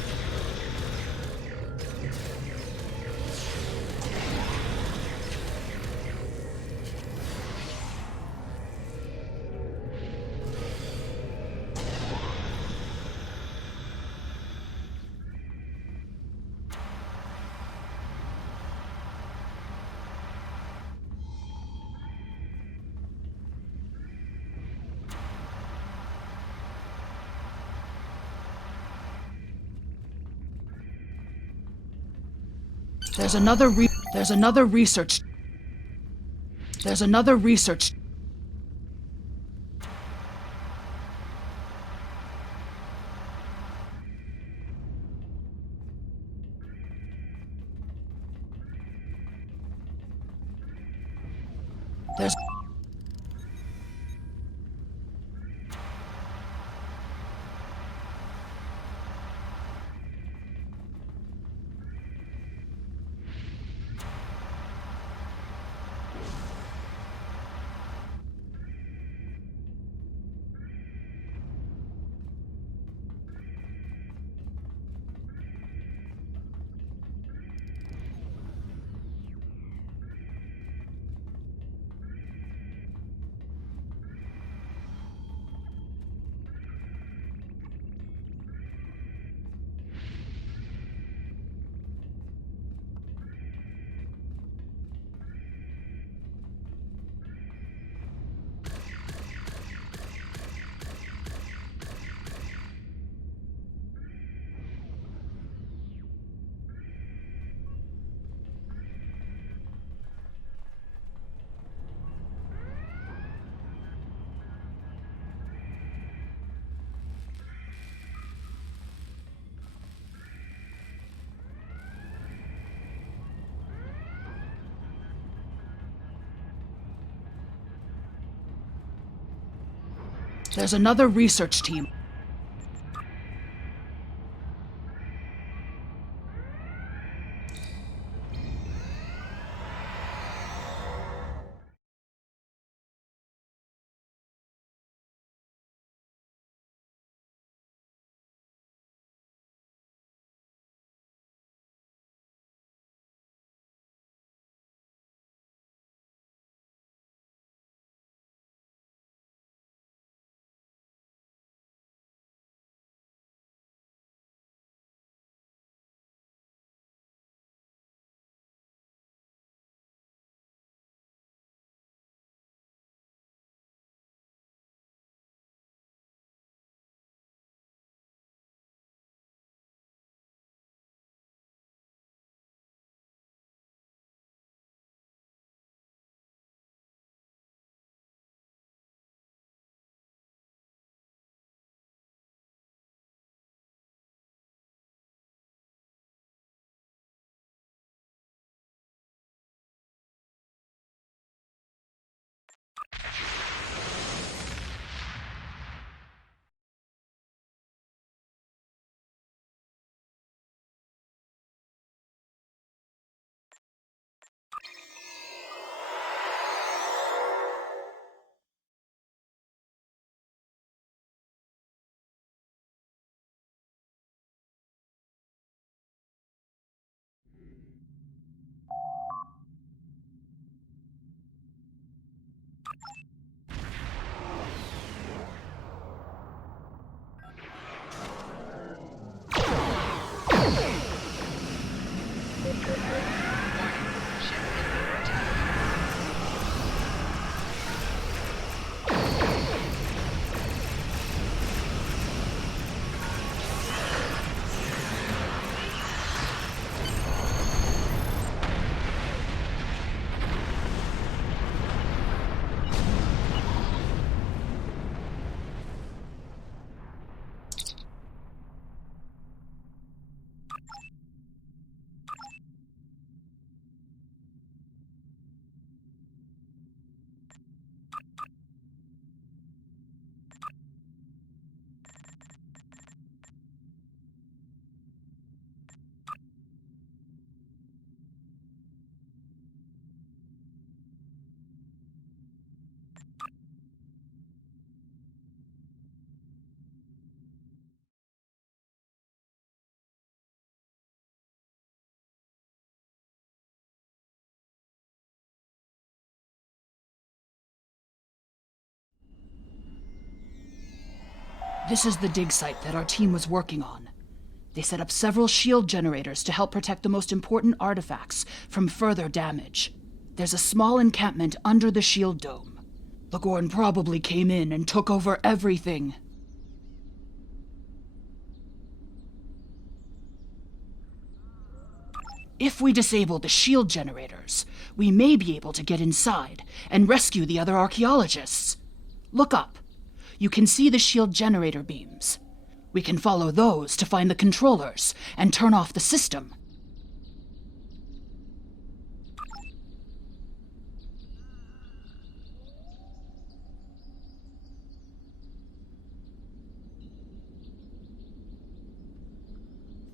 There's another research. There's another research team. This is the dig site that our team was working on. They set up several shield generators to help protect the most important artifacts from further damage. There's a small encampment under the shield dome. The Gorn probably came in and took over everything. If we disable the shield generators, we may be able to get inside and rescue the other archaeologists. Look up. You can see the shield generator beams. We can follow those to find the controllers and turn off the system.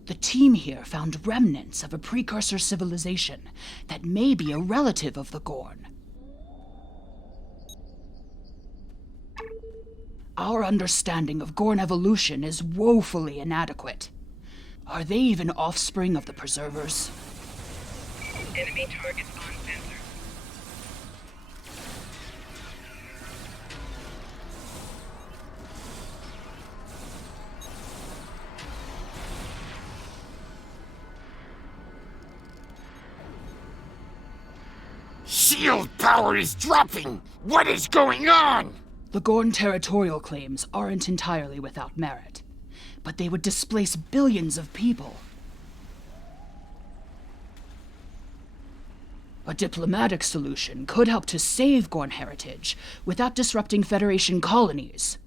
The team here found remnants of a precursor civilization that may be a relative of the Gorn. Our understanding of Gorn evolution is woefully inadequate. Are they even offspring of the Preservers? Enemy targets on sensor. Shield power is dropping! What is going on? The Gorn territorial claims aren't entirely without merit, but they would displace billions of people. A diplomatic solution could help to save Gorn heritage without disrupting Federation colonies.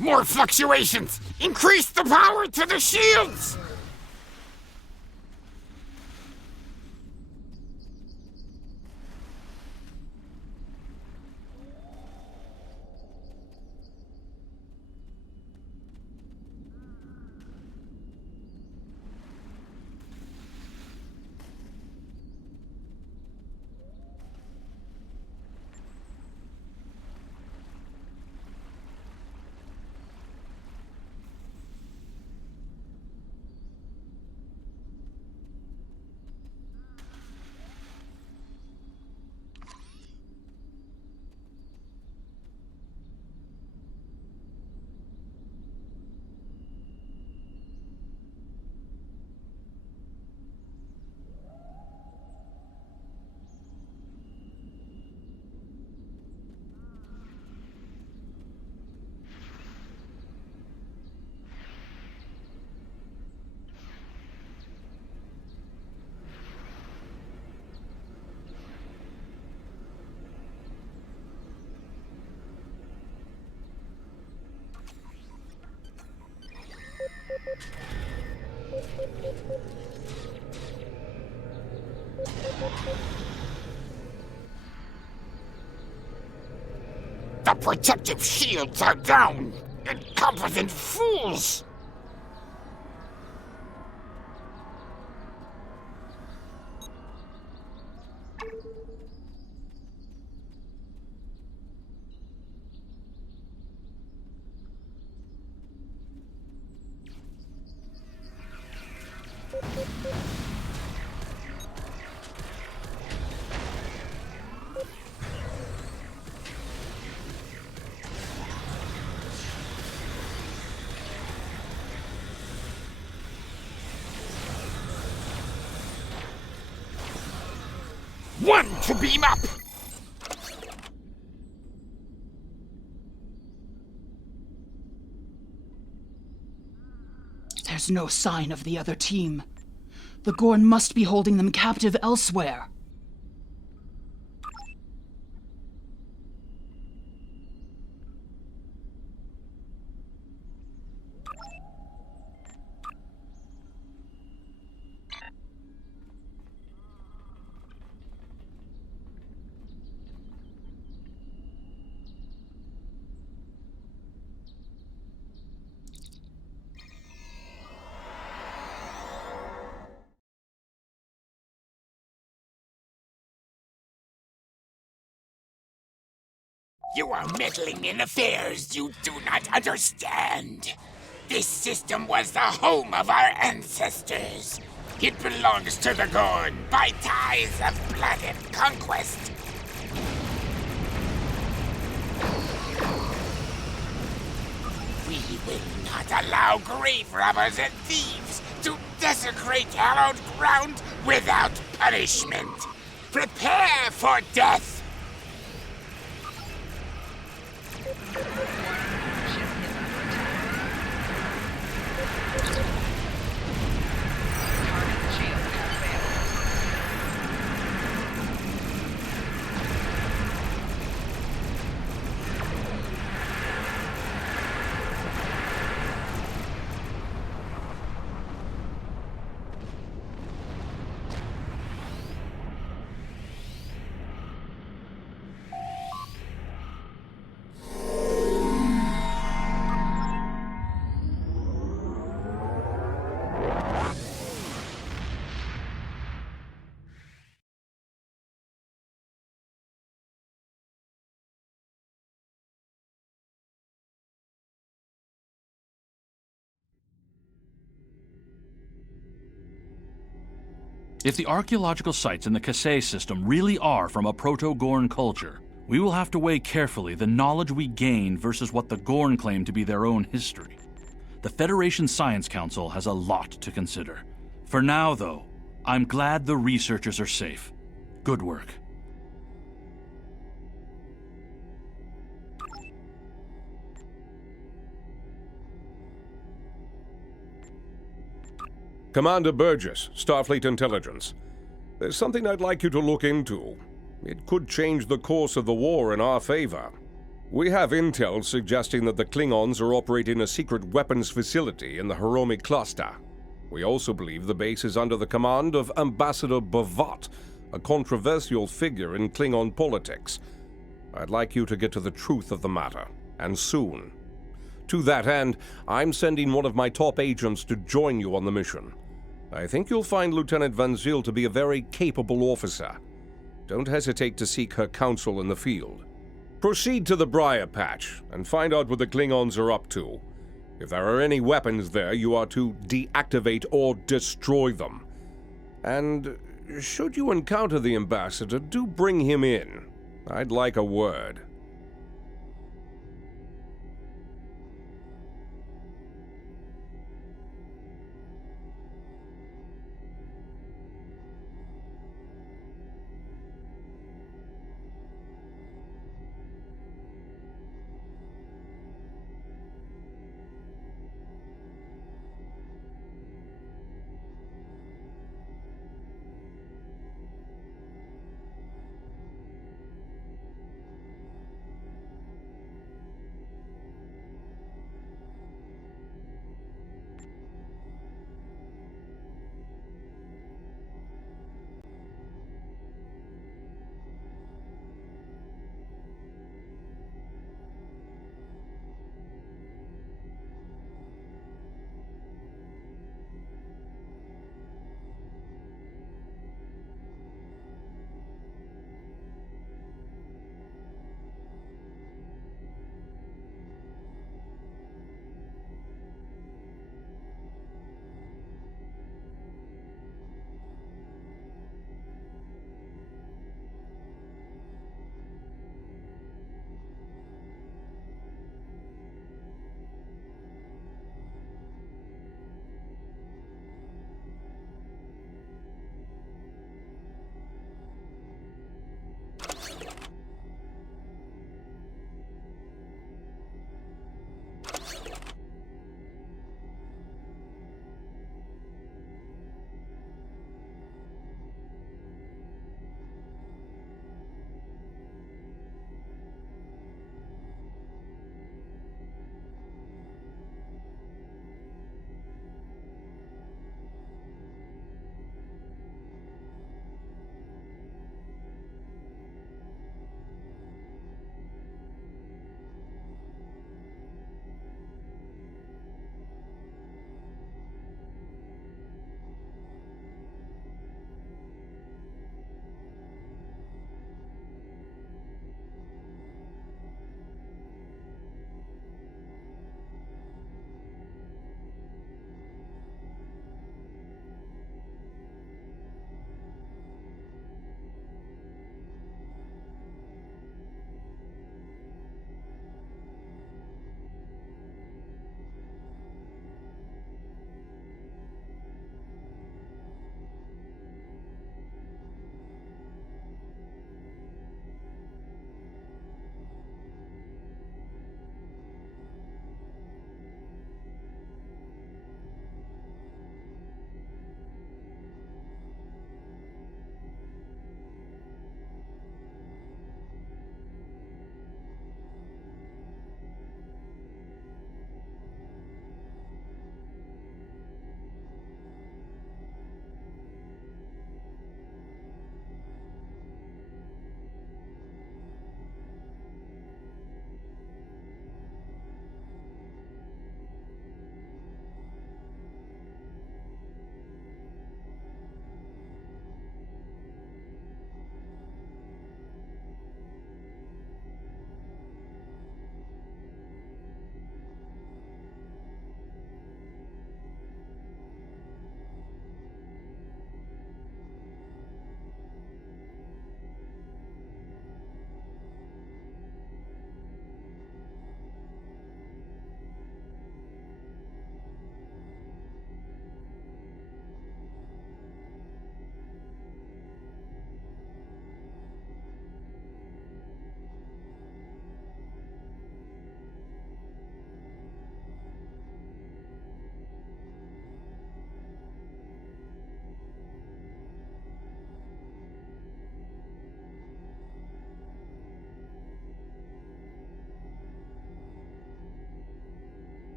More fluctuations! Increase the power to the shields! The protective shields are down! Incompetent fools! to beam up! There's no sign of the other team. The Gorn must be holding them captive elsewhere. You are meddling in affairs you do not understand. This system was the home of our ancestors. It belongs to the Gorn by ties of blood and conquest. We will not allow grave robbers and thieves to desecrate hallowed ground without punishment. Prepare for death! If the archaeological sites in the Kasei system really are from a proto-Gorn culture, we will have to weigh carefully the knowledge we gain versus what the Gorn claim to be their own history. The Federation Science Council has a lot to consider. For now, though, I'm glad the researchers are safe. Good work. Commander Burgess, Starfleet Intelligence. There's something I'd like you to look into. It could change the course of the war in our favor. We have intel suggesting that the Klingons are operating a secret weapons facility in the Rahhmi cluster. We also believe the base is under the command of Ambassador bcott, a controversial figure in Klingon politics. I'd like you to get to the truth of the matter, and soon. To that end, I'm sending one of my top agents to join you on the mission. I think you'll find Lieutenant Van Zyl to be a very capable officer. Don't hesitate to seek her counsel in the field. Proceed to the Briar Patch and find out what the Klingons are up to. If there are any weapons there, you are to deactivate or destroy them. And should you encounter the Ambassador, do bring him in. I'd like a word.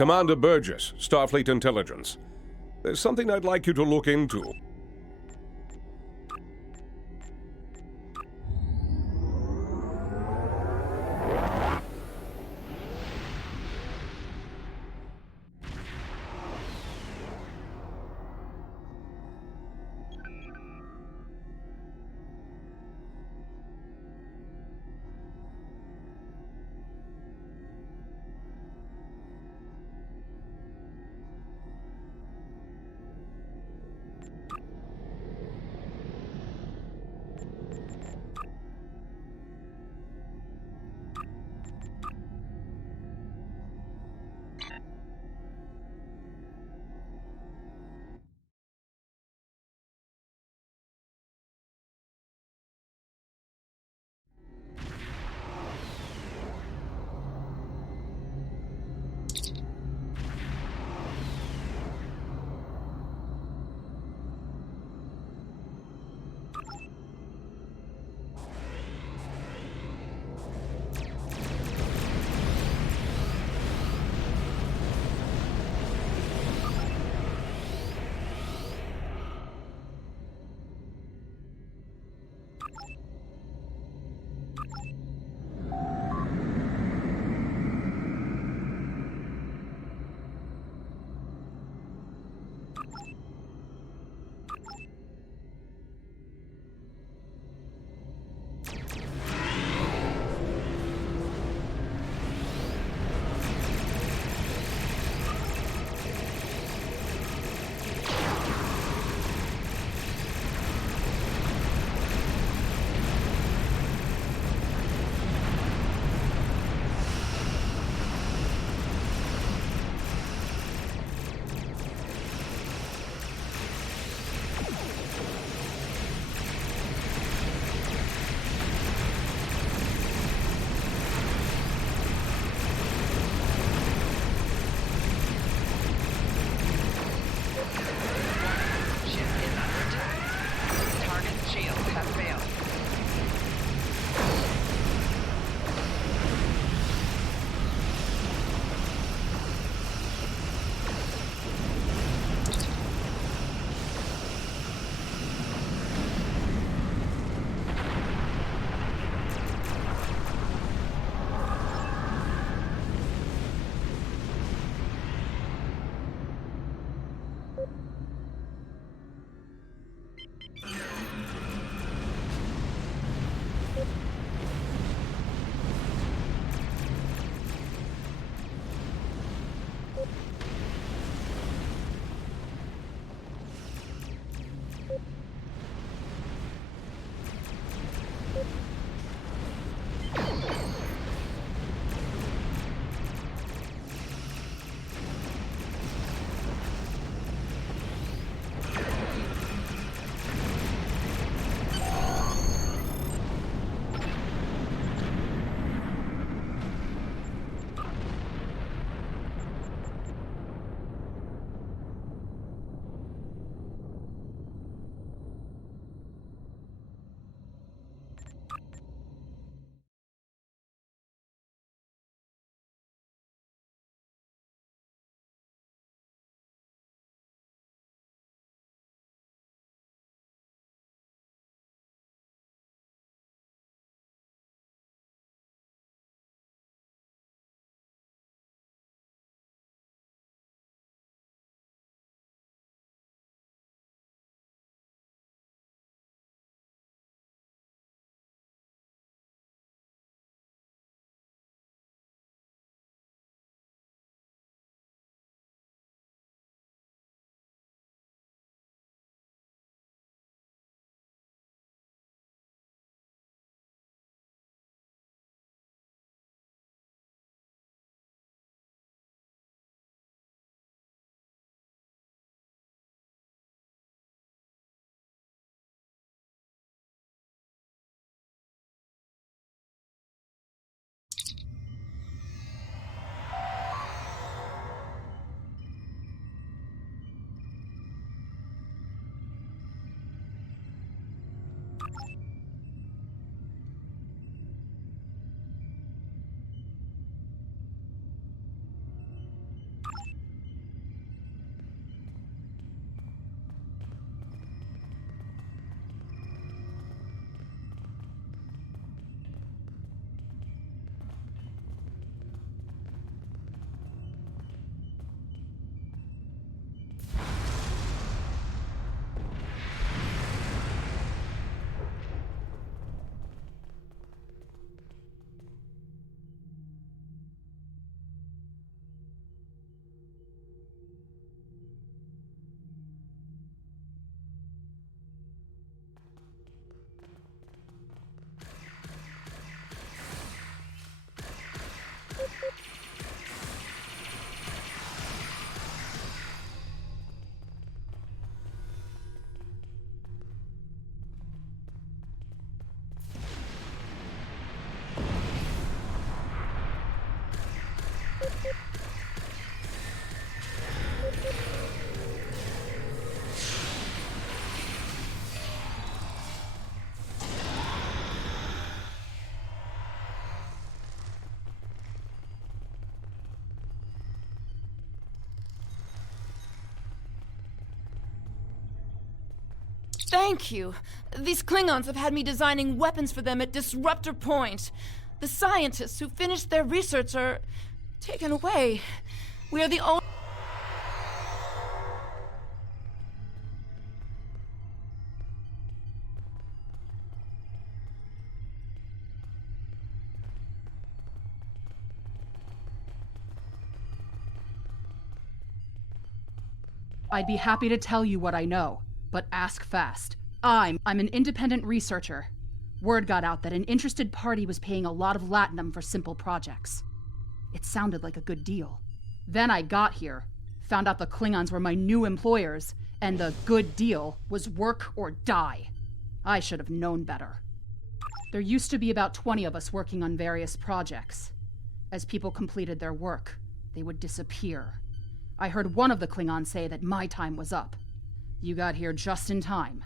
Commander Burgess, Starfleet Intelligence. There's something I'd like you to look into. Thank you. These Klingons have had me designing weapons for them at Disruptor Point. The scientists who finished their research are taken away. We are the only... I'd be happy to tell you what I know, but ask fast. I'm an independent researcher. Word got out that an interested party was paying a lot of latinum for simple projects. It sounded like a good deal. Then I got here, found out the Klingons were my new employers, and the good deal was work or die. I should have known better. There used to be about 20 of us working on various projects. As people completed their work, they would disappear. I heard one of the Klingons say that my time was up. You got here just in time.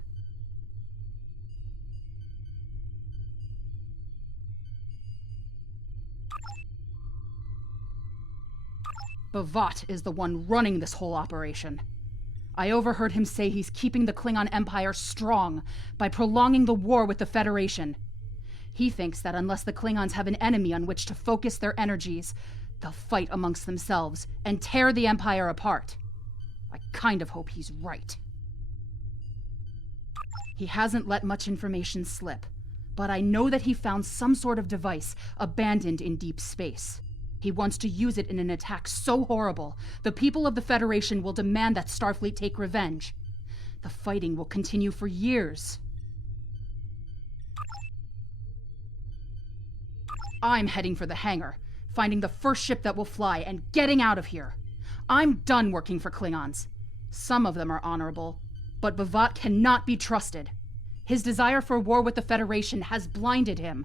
Bcott is the one running this whole operation. I overheard him say he's keeping the Klingon Empire strong by prolonging the war with the Federation. He thinks that unless the Klingons have an enemy on which to focus their energies, they'll fight amongst themselves and tear the Empire apart. I kind of hope he's right. He hasn't let much information slip, but I know that he found some sort of device abandoned in deep space. He wants to use it in an attack so horrible, the people of the Federation will demand that Starfleet take revenge. The fighting will continue for years. I'm heading for the hangar, finding the first ship that will fly, and getting out of here. I'm done working for Klingons. Some of them are honorable, but Bcott cannot be trusted. His desire for war with the Federation has blinded him.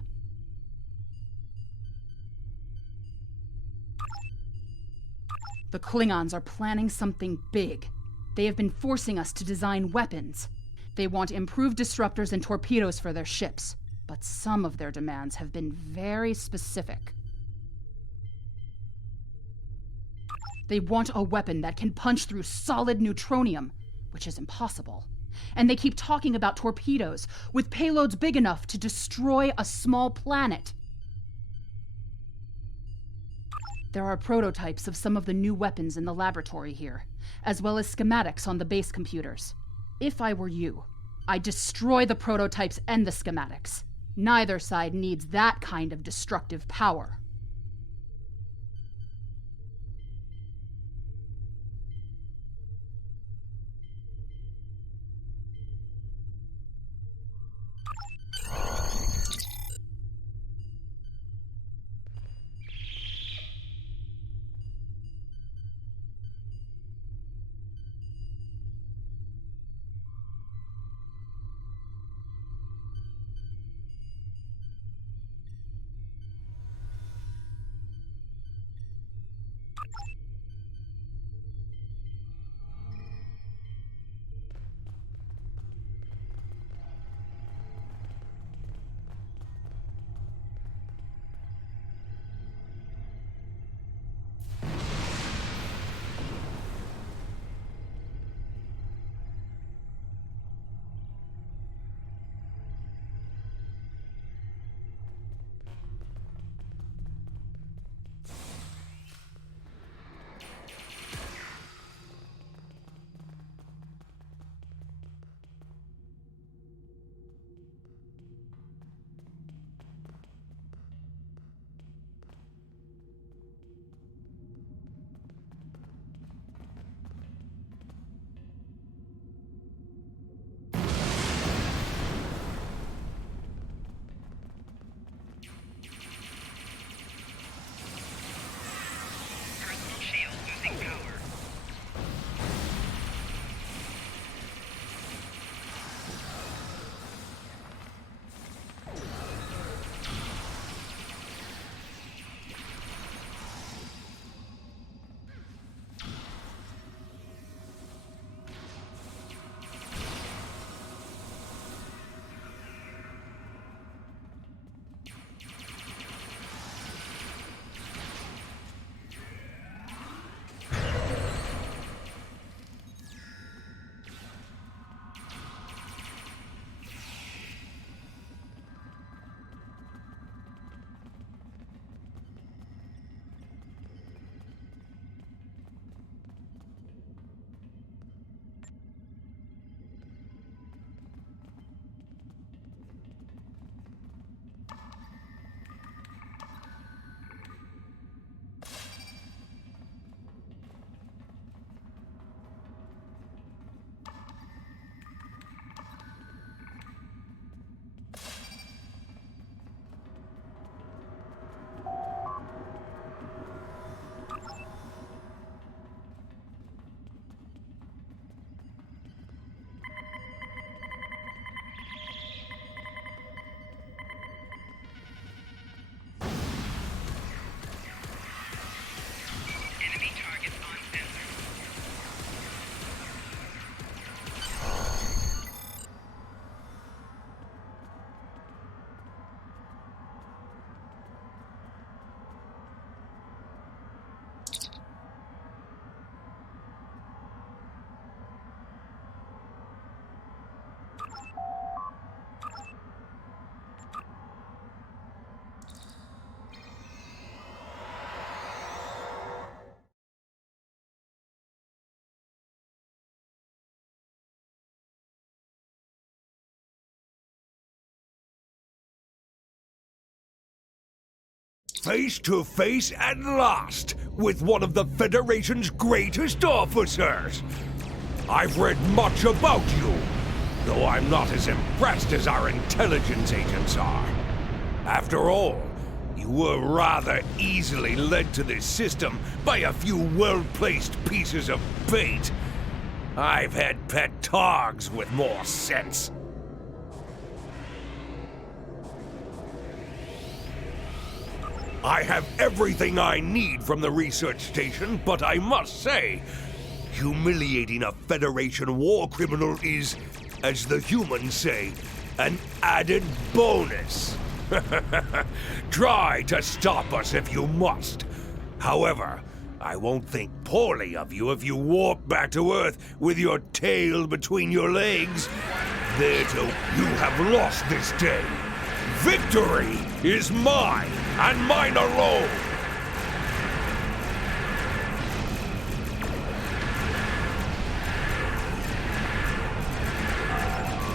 The Klingons are planning something big. They have been forcing us to design weapons. They want improved disruptors and torpedoes for their ships, but some of their demands have been very specific. They want a weapon that can punch through solid neutronium, which is impossible. And they keep talking about torpedoes with payloads big enough to destroy a small planet. There are prototypes of some of the new weapons in the laboratory here, as well as schematics on the base computers. If I were you, I'd destroy the prototypes and the schematics. Neither side needs that kind of destructive power. Face to face at last with one of the Federation's greatest officers. I've read much about you, though I'm not as impressed as our intelligence agents are. After all, you were rather easily led to this system by a few well-placed pieces of bait. I've had pet targs with more sense. I have everything I need from the research station, but I must say, humiliating a Federation war criminal is, as the humans say, an added bonus. Try to stop us if you must. However, I won't think poorly of you if you warp back to Earth with your tail between your legs. There too, you have lost this day. Victory is mine, and mine alone!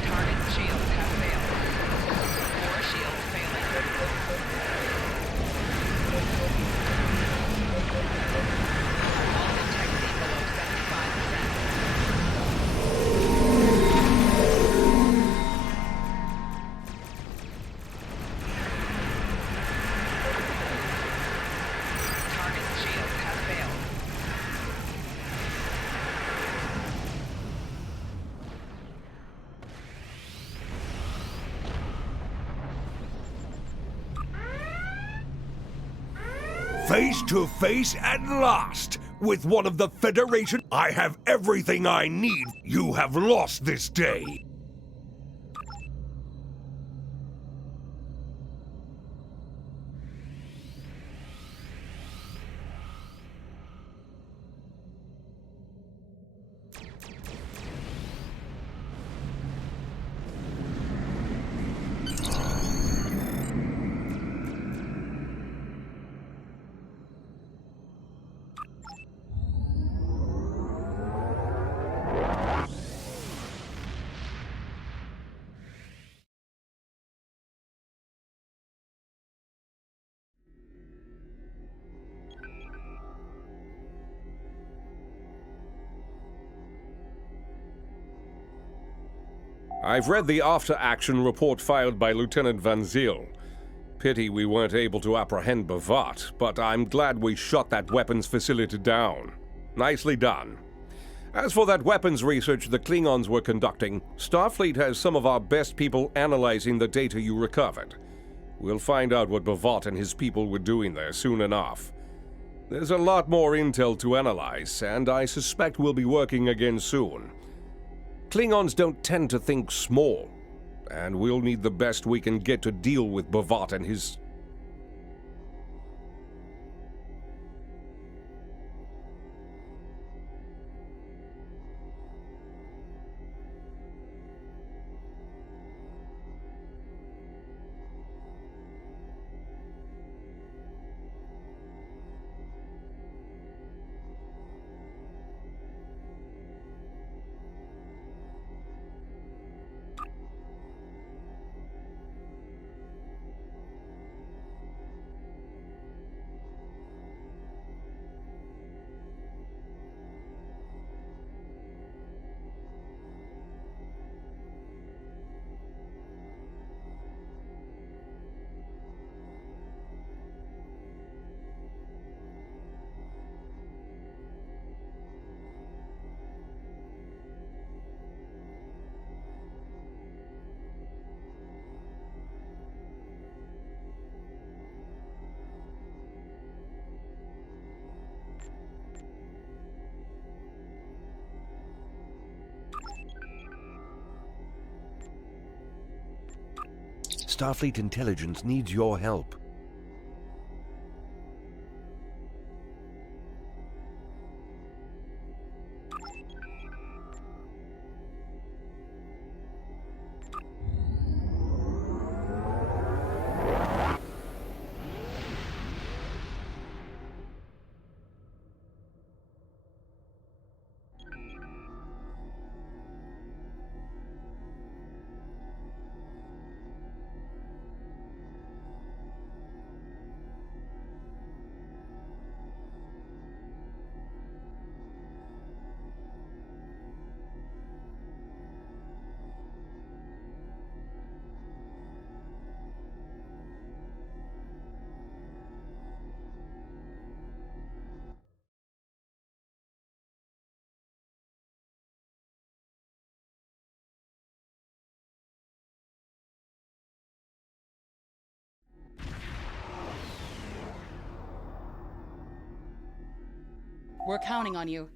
Target shields have failed. Core shields failing. All integrity below 75%. Face to face at last with one of the Federation. I have everything I need. You have lost this day. I've read the after-action report filed by Lieutenant Van Zyl. Pity we weren't able to apprehend Bcott, but I'm glad we shot that weapons facility down. Nicely done. As for that weapons research the Klingons were conducting, Starfleet has some of our best people analyzing the data you recovered. We'll find out what Bcott and his people were doing there soon enough. There's a lot more intel to analyze, and I suspect we'll be working again soon. Klingons don't tend to think small, and we'll need the best we can get to deal with Bcott and his... Starfleet intelligence needs your help. We're counting on you.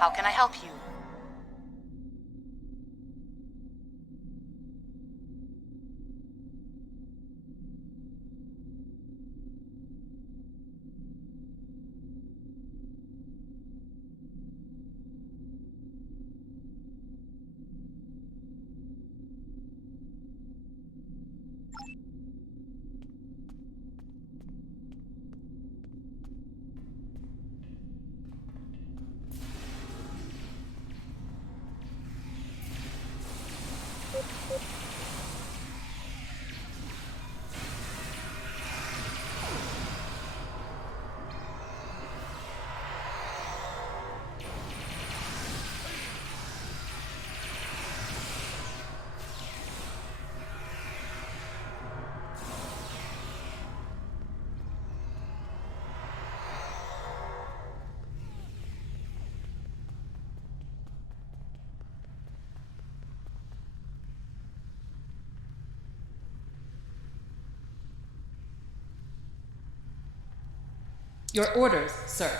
How can I help you? Your orders, sir.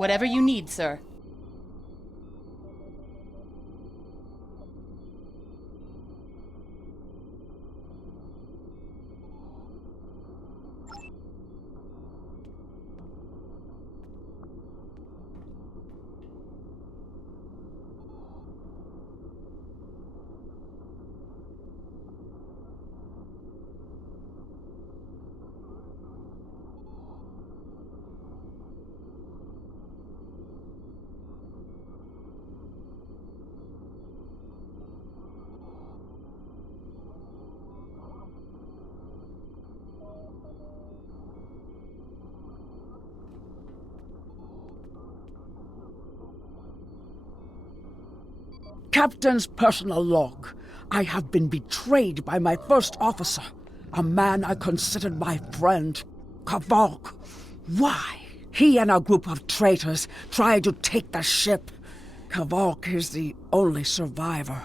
Whatever you need, sir. Captain's personal log. I have been betrayed by my first officer, a man I considered my friend, Kavok. Why? He and a group of traitors tried to take the ship. Kavok is the only survivor.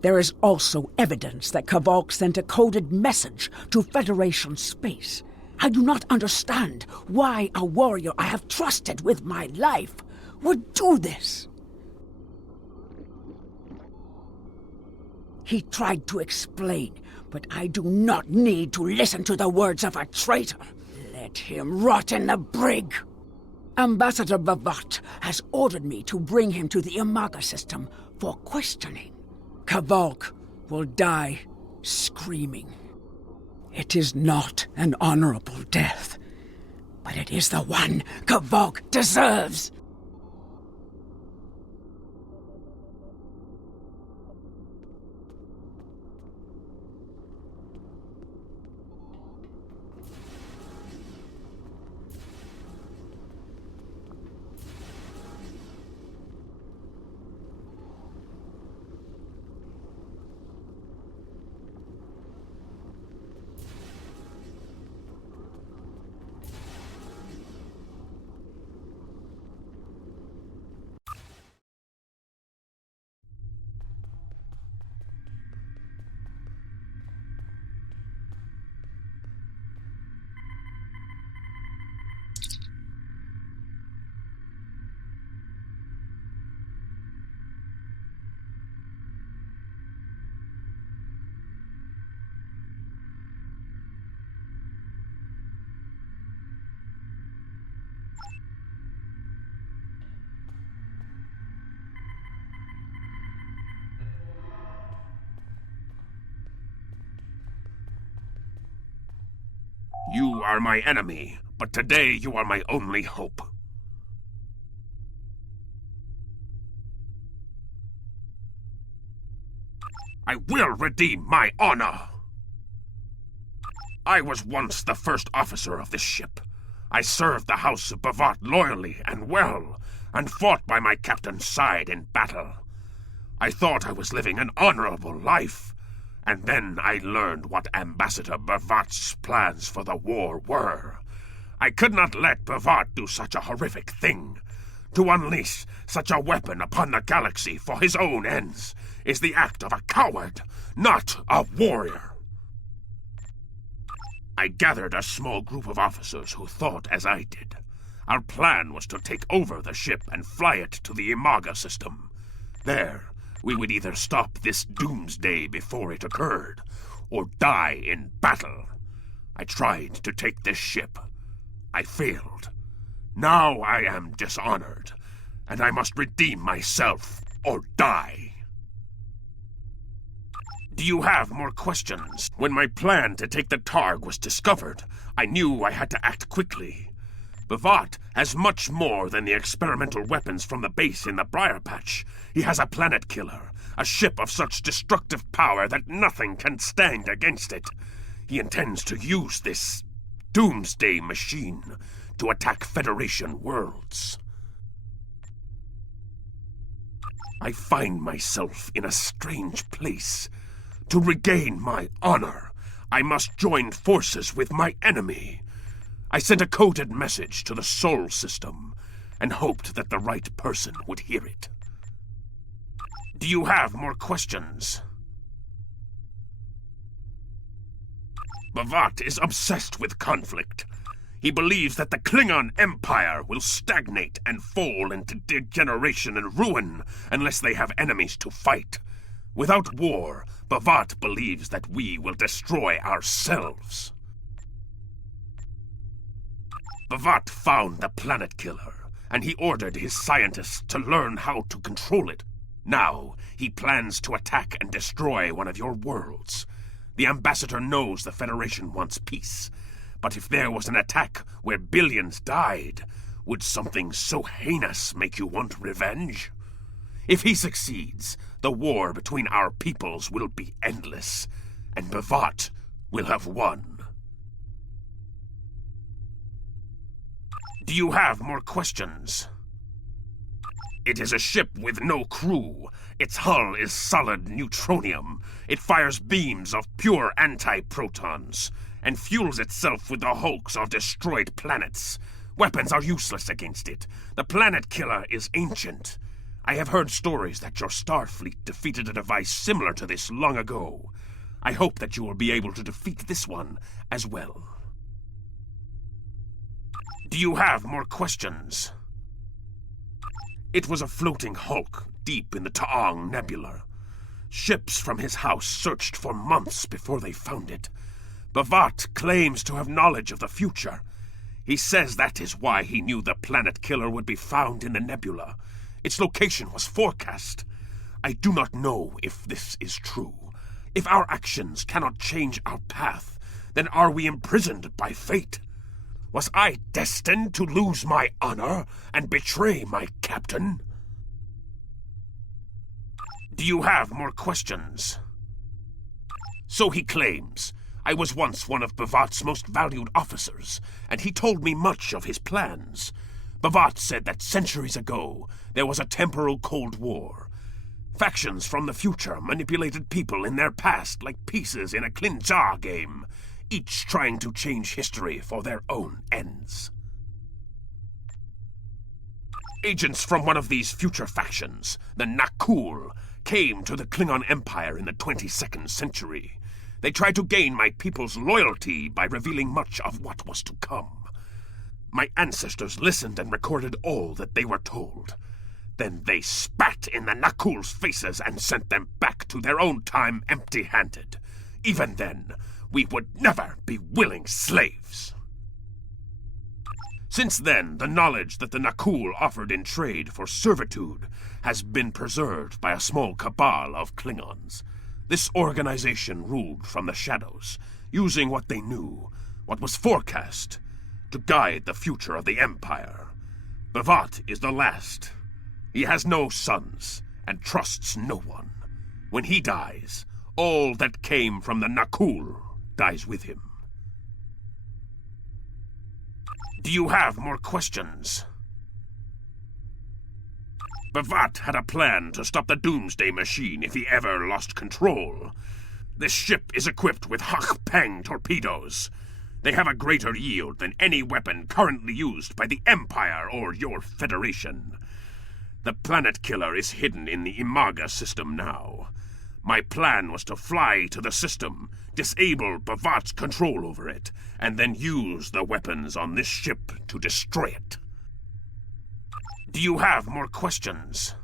There is also evidence that Kavok sent a coded message to Federation space. I do not understand why a warrior I have trusted with my life would do this. He tried to explain, but I do not need to listen to the words of a traitor. Let him rot in the brig. Ambassador Bavat has ordered me to bring him to the Imaga system for questioning. Kavok will die screaming. It is not an honorable death, but it is the one Kavok deserves. You are my enemy, but today you are my only hope. I will redeem my honor! I was once the first officer of this ship. I served the House of Bavat loyally and well, and fought by my captain's side in battle. I thought I was living an honorable life. And then I learned what Ambassador Bavat's plans for the war were. I could not let Bavat do such a horrific thing. To unleash such a weapon upon the galaxy for his own ends is the act of a coward, not a warrior. I gathered a small group of officers who thought as I did. Our plan was to take over the ship and fly it to the Imaga system. There, we would either stop this doomsday before it occurred, or die in battle. I tried to take this ship. I failed. Now I am dishonored, and I must redeem myself or die. Do you have more questions? When my plan to take the Targ was discovered, I knew I had to act quickly. Bavat has much more than the experimental weapons from the base in the Briar Patch. He has a planet killer, a ship of such destructive power that nothing can stand against it. He intends to use this Doomsday machine to attack Federation worlds. I find myself in a strange place. To regain my honor, I must join forces with my enemy. I sent a coded message to the Sol system and hoped that the right person would hear it. Do you have more questions? Bavat is obsessed with conflict. He believes that the Klingon Empire will stagnate and fall into degeneration and ruin unless they have enemies to fight. Without war, bcott believes that we will destroy ourselves. bcott found the planet killer, and he ordered his scientists to learn how to control it. Now, he plans to attack and destroy one of your worlds. The Ambassador knows the Federation wants peace, but if there was an attack where billions died, would something so heinous make you want revenge? If he succeeds, the war between our peoples will be endless, and bcott will have won. Do you have more questions? It is a ship with no crew. Its hull is solid neutronium. It fires beams of pure anti-protons, and fuels itself with the hulks of destroyed planets. Weapons are useless against it. The planet killer is ancient. I have heard stories that your Starfleet defeated a device similar to this long ago. I hope that you will be able to defeat this one as well. Do you have more questions? It was a floating hulk deep in the Taong Nebula. Ships from his house searched for months before they found it. bcott claims to have knowledge of the future. He says that is why he knew the planet killer would be found in the nebula. Its location was forecast. I do not know if this is true. If our actions cannot change our path, then are we imprisoned by fate? Was I destined to lose my honor and betray my captain? Do you have more questions? So he claims. I was once one of bcott's most valued officers, and he told me much of his plans. bcott said that centuries ago, there was a temporal Cold War. Factions from the future manipulated people in their past like pieces in a Klingon game, each trying to change history for their own ends. Agents from one of these future factions, the Nakul, came to the Klingon Empire in the 22nd century. They tried to gain my people's loyalty by revealing much of what was to come. My ancestors listened and recorded all that they were told. Then they spat in the Nakul's faces and sent them back to their own time empty-handed. Even then, we would never be willing slaves. Since then, the knowledge that the Nakul offered in trade for servitude has been preserved by a small cabal of Klingons. This organization ruled from the shadows, using what they knew, what was forecast, to guide the future of the Empire. bcott is the last. He has no sons, and trusts no one. When he dies, all that came from the Nakul dies with him. Do you have more questions? bcott had a plan to stop the Doomsday machine if he ever lost control. This ship is equipped with Hak-Peng torpedoes. They have a greater yield than any weapon currently used by the Empire or your Federation. The planet killer is hidden in the Imaga system now. My plan was to fly to the system, disable bcott's control over it, and then use the weapons on this ship to destroy it. Do you have more questions?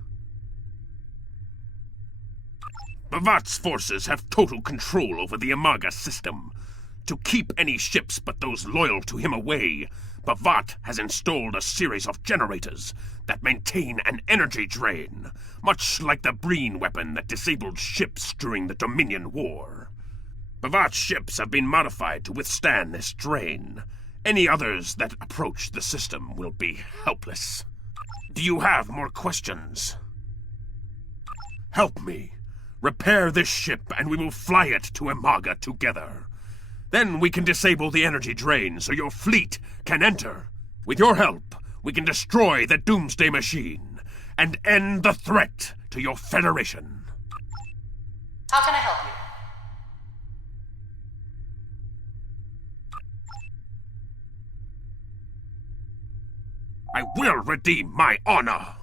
bcott's forces have total control over the Imaga system. To keep any ships but those loyal to him away, bcott has installed a series of generators that maintain an energy drain, much like the Breen weapon that disabled ships during the Dominion War. bcott's ships have been modified to withstand this drain. Any others that approach the system will be helpless. Do you have more questions? Help me. Repair this ship and we will fly it to Imaga together. Then we can disable the energy drain so your fleet can enter. With your help, we can destroy the Doomsday machine and end the threat to your Federation. How can I help you? I will redeem my honor.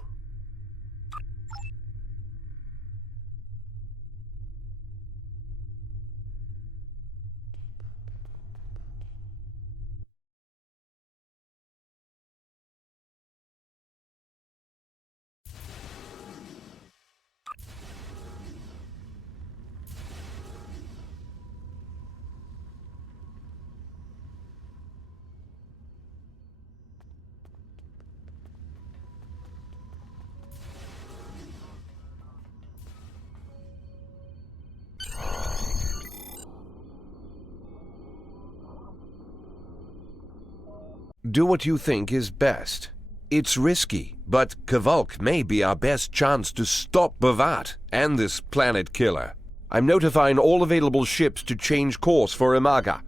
Do what you think is best. It's risky, but Kvalk may be our best chance to stop bcott and this planet killer. I'm notifying all available ships to change course for Imaga.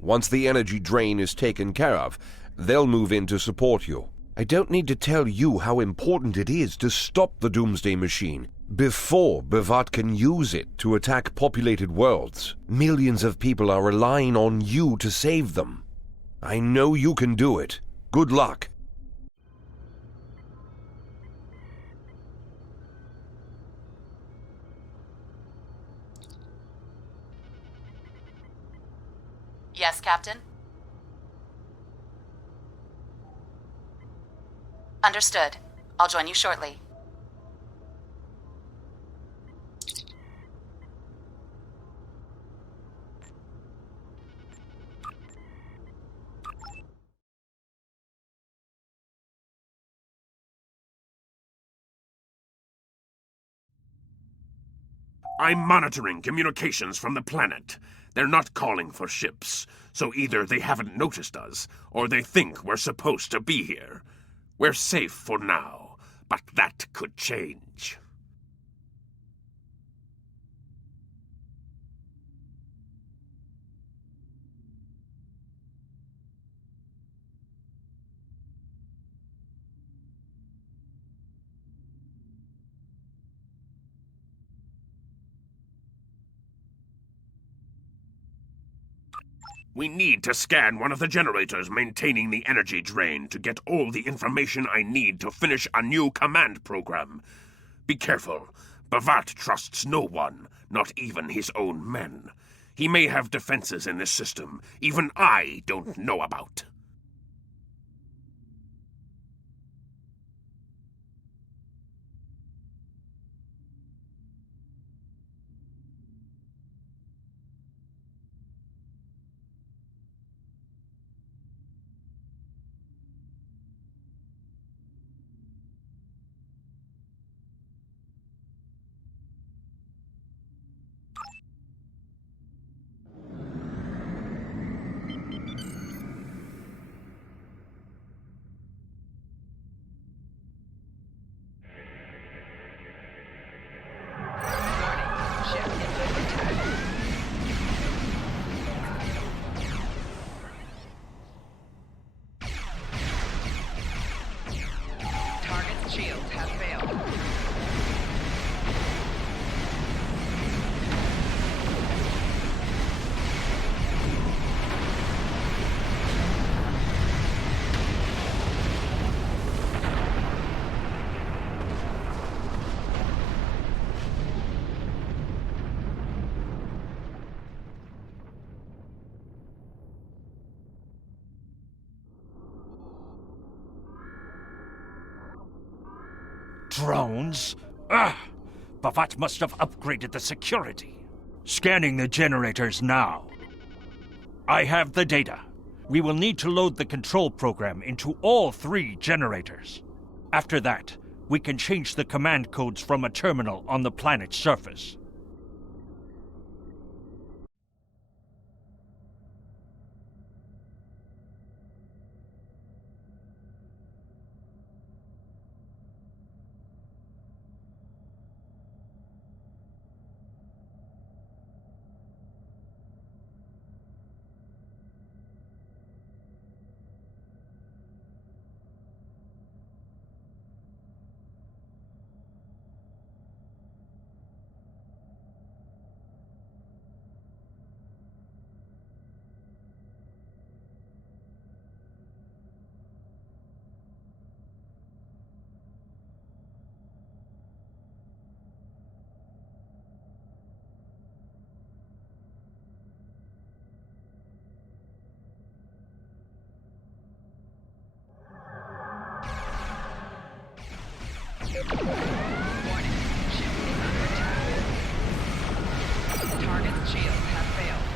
Once the energy drain is taken care of, they'll move in to support you. I don't need to tell you how important it is to stop the Doomsday Machine before bcott can use it to attack populated worlds. Millions of people are relying on you to save them. I know you can do it. Good luck. Yes, Captain? Understood. I'll join you shortly. I'm monitoring communications from the planet. They're not calling for ships, so either they haven't noticed us, or they think we're supposed to be here. We're safe for now, but that could change. We need to scan one of the generators maintaining the energy drain to get all the information I need to finish a new command program. Be careful. bcott trusts no one, not even his own men. He may have defenses in this system even I don't know about. Drones? bcott must have upgraded the security. Scanning the generators now. I have the data. We will need to load the control program into all 3 generators. After that, we can change the command codes from a terminal on the planet's surface. Warning. Ship is under attack. Target's shields have failed.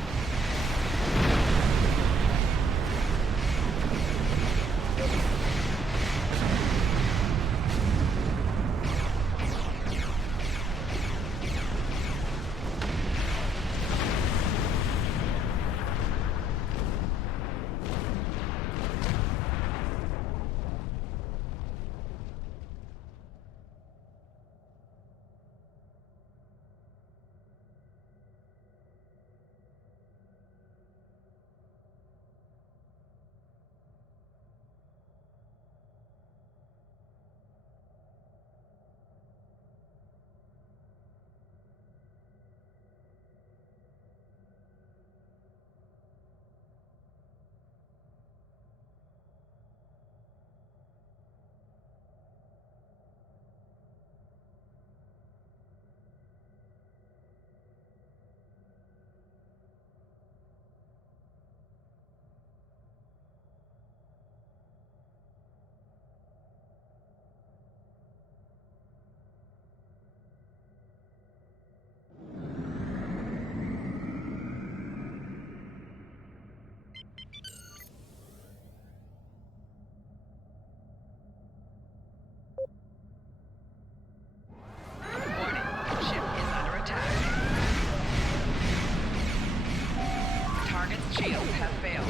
shields have failed.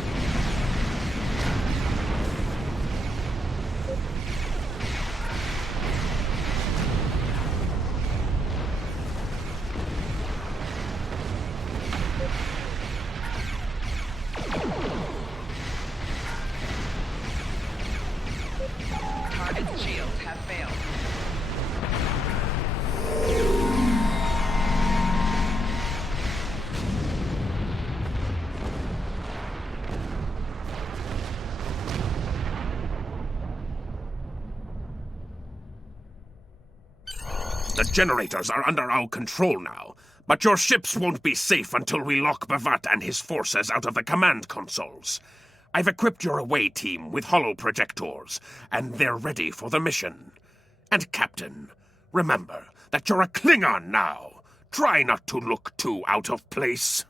Target's shields have failed. The generators are under our control now, but your ships won't be safe until we lock Bhavat and his forces out of the command consoles. I've equipped your away team with holo projectors, and they're ready for the mission. And Captain, remember that you're a Klingon now. Try not to look too out of place.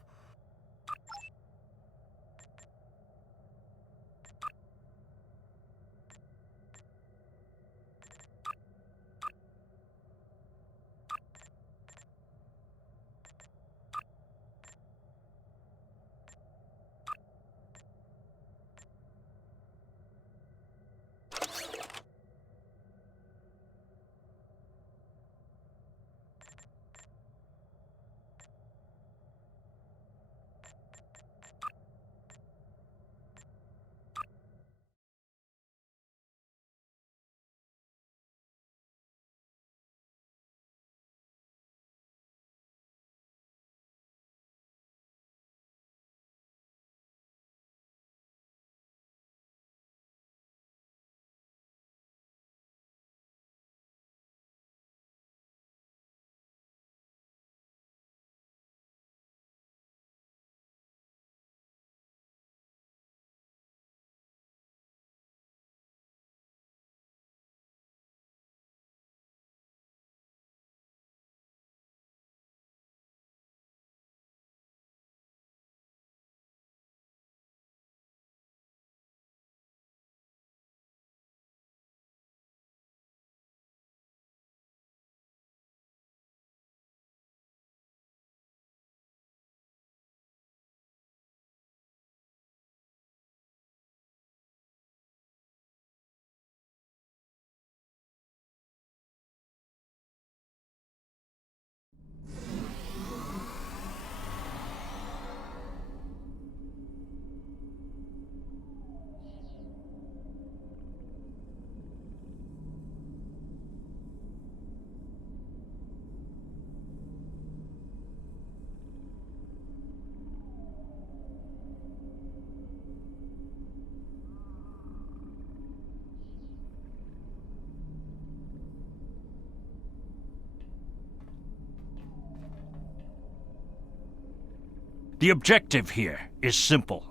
The objective here is simple.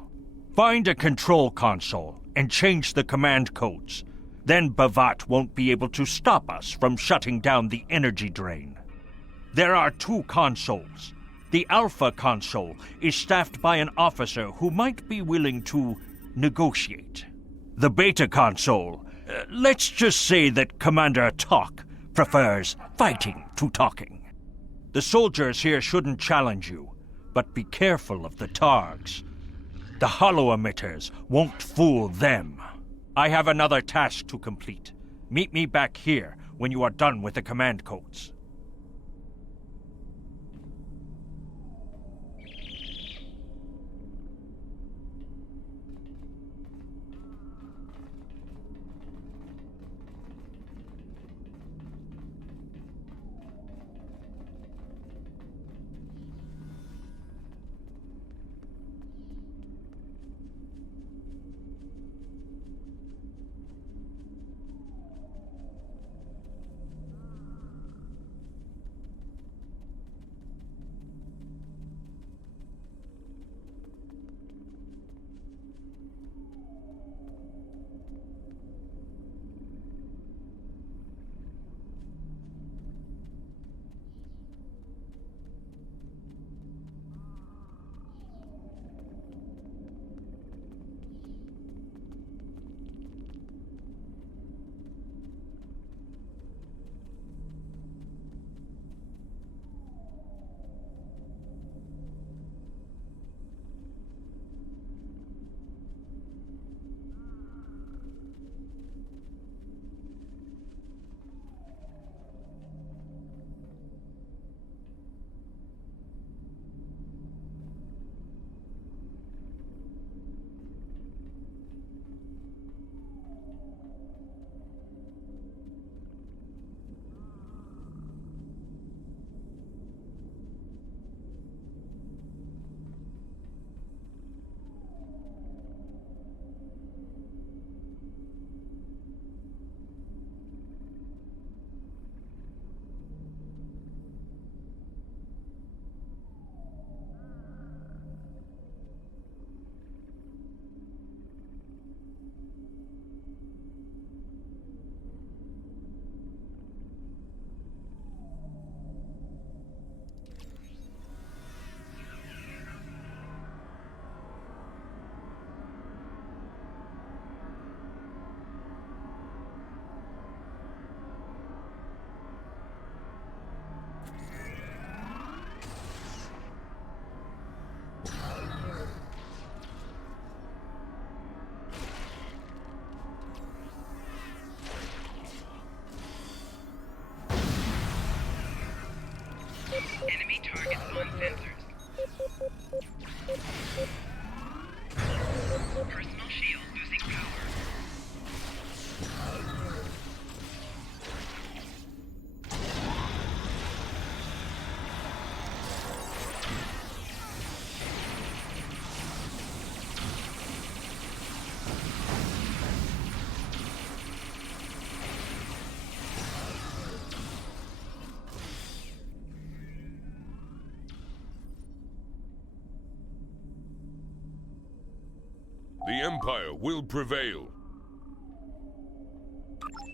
Find a control console and change the command codes. Then Bhavat won't be able to stop us from shutting down the energy drain. There are two consoles. The Alpha console is staffed by an officer who might be willing to negotiate. The Beta console, let's just say that Commander Talk prefers fighting to talking. The soldiers here shouldn't challenge you, but be careful of the Targs. The holo emitters won't fool them. I have another task to complete. Meet me back here when you are done with the command codes. The Empire will prevail.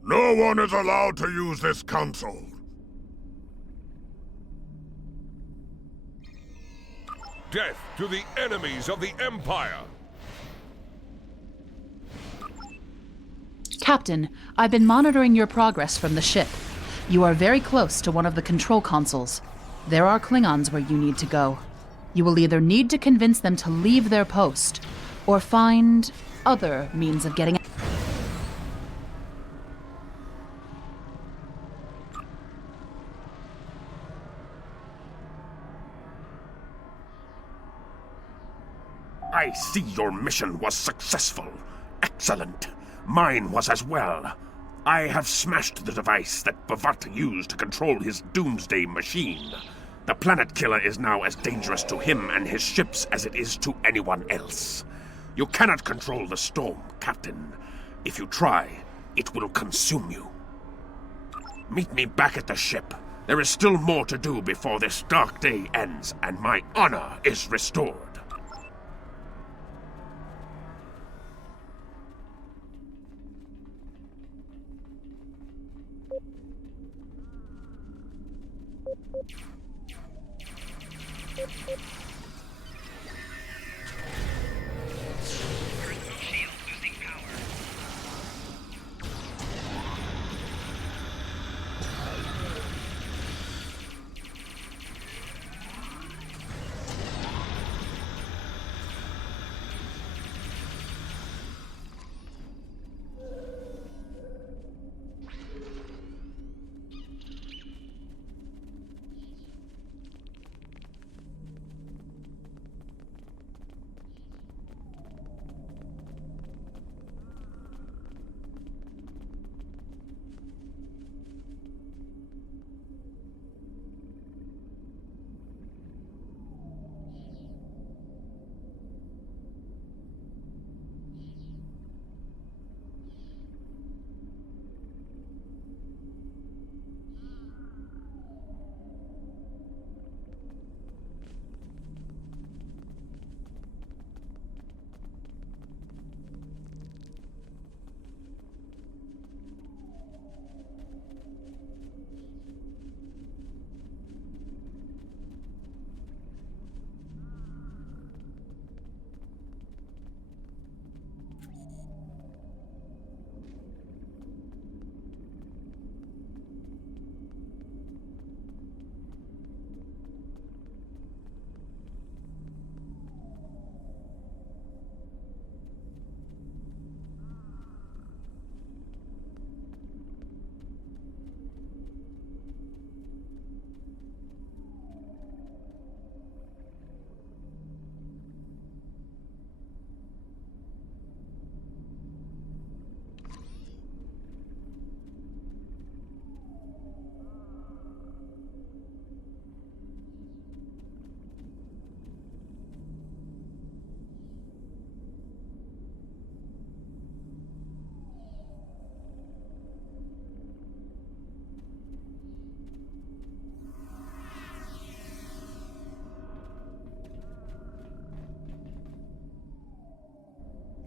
No one is allowed to use this console. Death to the enemies of the Empire! Captain, I've been monitoring your progress from the ship. You are very close to one of the control consoles. There are Klingons where you need to go. You will either need to convince them to leave their post, or find other means of getting out. I see your mission was successful. Excellent. Mine was as well. I have smashed the device that Bcott used to control his Doomsday machine. The planet killer is now as dangerous to him and his ships as it is to anyone else. You cannot control the storm, Captain. If you try, it will consume you. Meet me back at the ship. There is still more to do before this dark day ends and my honor is restored.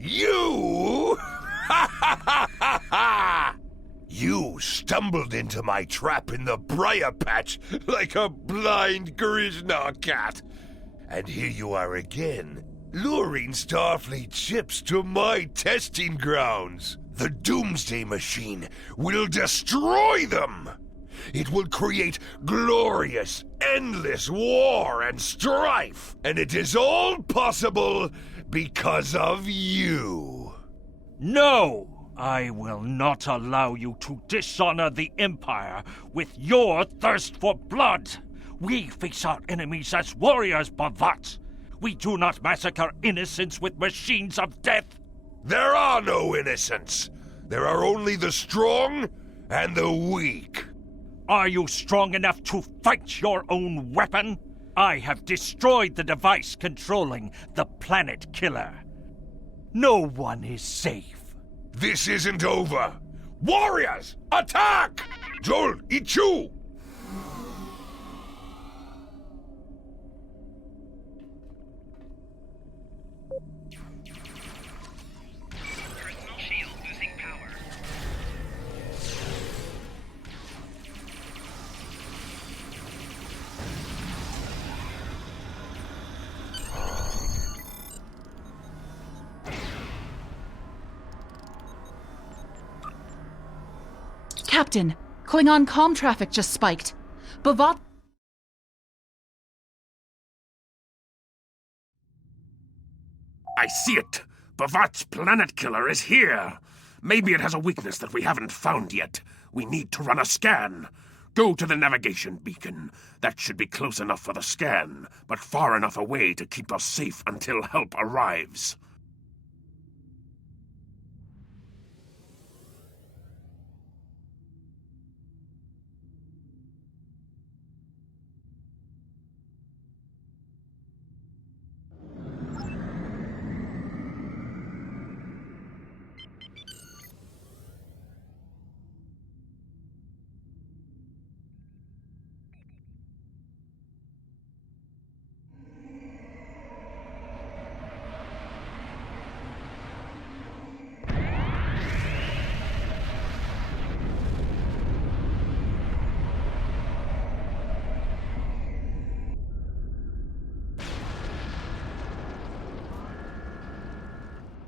You? You stumbled into my trap in the briar patch like a blind Grisnar cat. And here you are again, luring Starfleet ships to my testing grounds. The Doomsday machine will destroy them. It will create glorious, endless war and strife. And it is all possible because of you. No! I will not allow you to dishonor the Empire with your thirst for blood. We face our enemies as warriors, Bcott. We do not massacre innocents with machines of death. There are no innocents. There are only the strong and the weak. Are you strong enough to fight your own weapon? I have destroyed the device controlling the planet killer. No one is safe. This isn't over. Warriors, attack! Joel, Ichu! Captain, Klingon comm traffic just spiked. Bavat... I see it! Bavat's planet killer is here! Maybe it has a weakness that we haven't found yet. We need to run a scan. Go to the navigation beacon. That should be close enough for the scan, but far enough away to keep us safe until help arrives.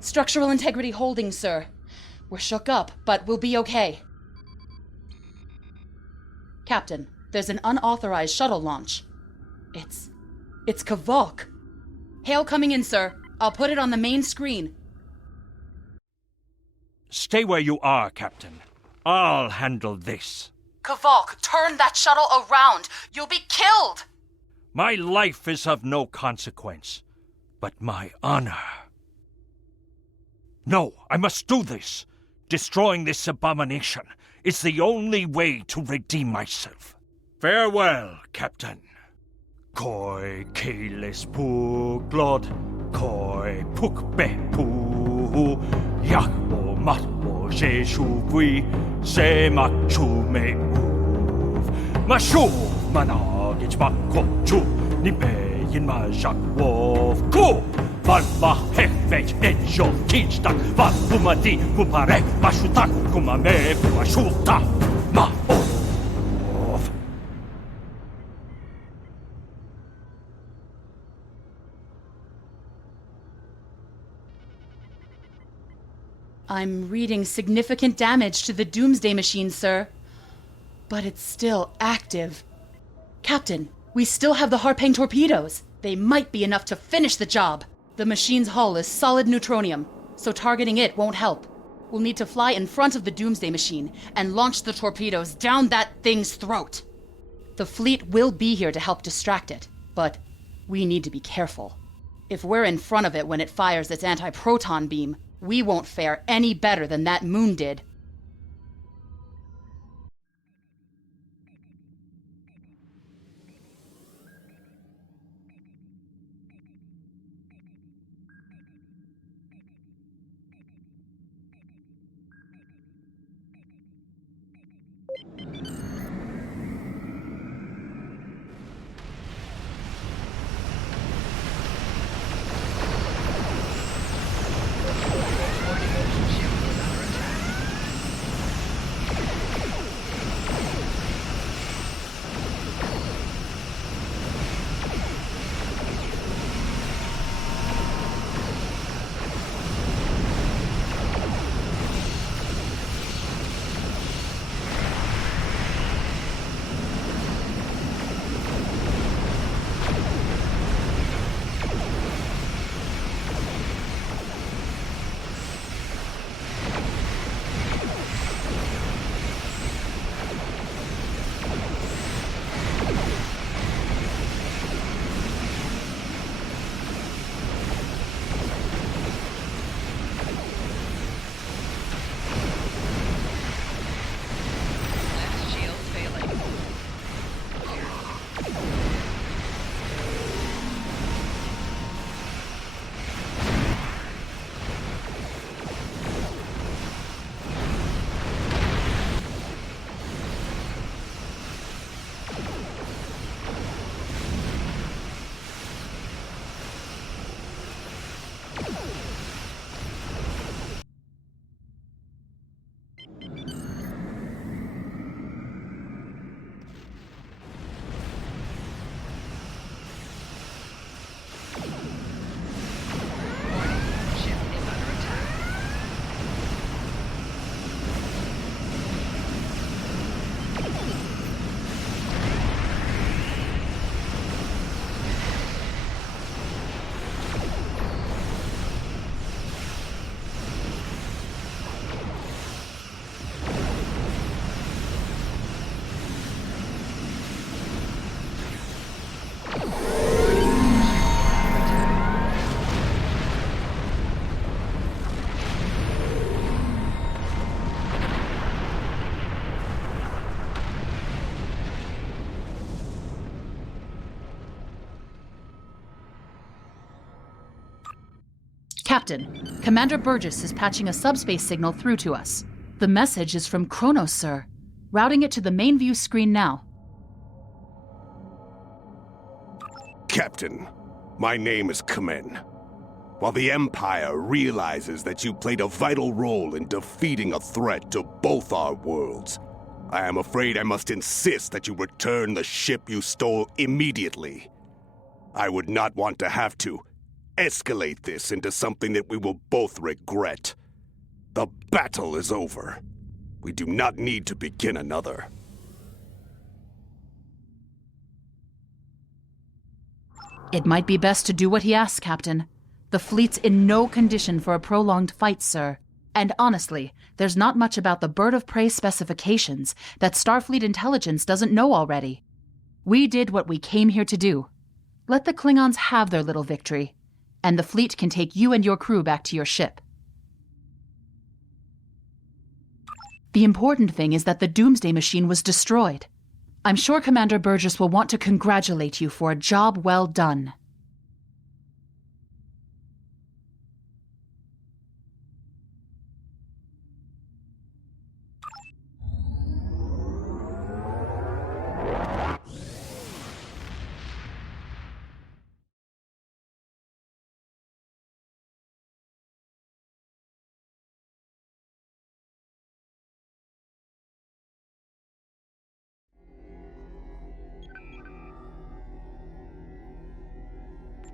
Structural integrity holding, sir. We're shook up, but we'll be okay. Captain, there's an unauthorized shuttle launch. It's Kavok. Hail coming in, sir. I'll put it on the main screen. Stay where you are, Captain. I'll handle this. Kavok, turn that shuttle around. You'll be killed! My life is of no consequence, but my honor. No, I must do this. Destroying this abomination is the only way to redeem myself. Farewell, Captain. Koi keles puglod, koi pukbe pu, yakbo matbo jeshuvui, se machume uv. Mashu managich bakochu, nibeyin majakwov ku. Valva hekvej edjo tinstak, valpumati kupare, mashutak kumame puashuta, maov. I'm reading significant damage to the Doomsday machine, sir. But it's still active. Captain, we still have the Harpang torpedoes. They might be enough to finish the job. The machine's hull is solid neutronium, so targeting it won't help. We'll need to fly in front of the Doomsday machine and launch the torpedoes down that thing's throat. The fleet will be here to help distract it, but we need to be careful. If we're in front of it when it fires its anti-proton beam, we won't fare any better than that moon did. Captain, Commander Burgess is patching a subspace signal through to us. The message is from Kronos, sir. Routing it to the main view screen now. Captain, my name is Quinn. While the Empire realizes that you played a vital role in defeating a threat to both our worlds, I am afraid I must insist that you return the ship you stole immediately. I would not want to have to escalate this into something that we will both regret. The battle is over. We do not need to begin another. It might be best to do what he asks, Captain. The fleet's in no condition for a prolonged fight, sir. And honestly, there's not much about the bird of prey specifications that Starfleet intelligence doesn't know already. We did what we came here to do. Let the Klingons have their little victory, and the fleet can take you and your crew back to your ship. The important thing is that the Doomsday machine was destroyed. I'm sure Commander Burgess will want to congratulate you for a job well done.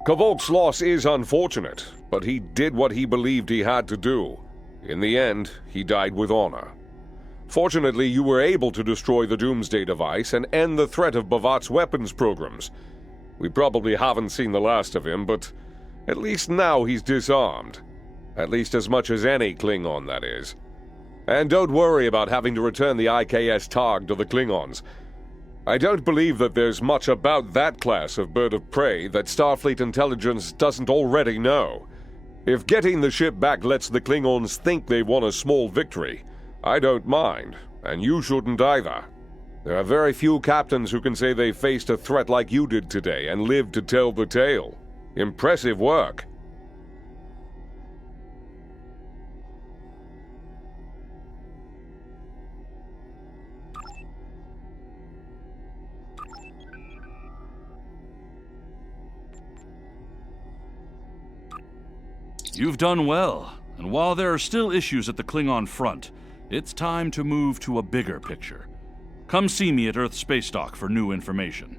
Kvolk's loss is unfortunate, but he did what he believed he had to do. In the end, he died with honor. Fortunately, you were able to destroy the Doomsday device and end the threat of Bavat's weapons programs. We probably haven't seen the last of him, but at least now he's disarmed. At least as much as any Klingon, that is. And don't worry about having to return the IKS Targ to the Klingons. I don't believe that there's much about that class of bird of prey that Starfleet intelligence doesn't already know. If getting the ship back lets the Klingons think they won a small victory, I don't mind, and you shouldn't either. There are very few captains who can say they faced a threat like you did today and lived to tell the tale. Impressive work. You've done well, and while there are still issues at the Klingon front, it's time to move to a bigger picture. Come see me at Earth Space Dock for new information.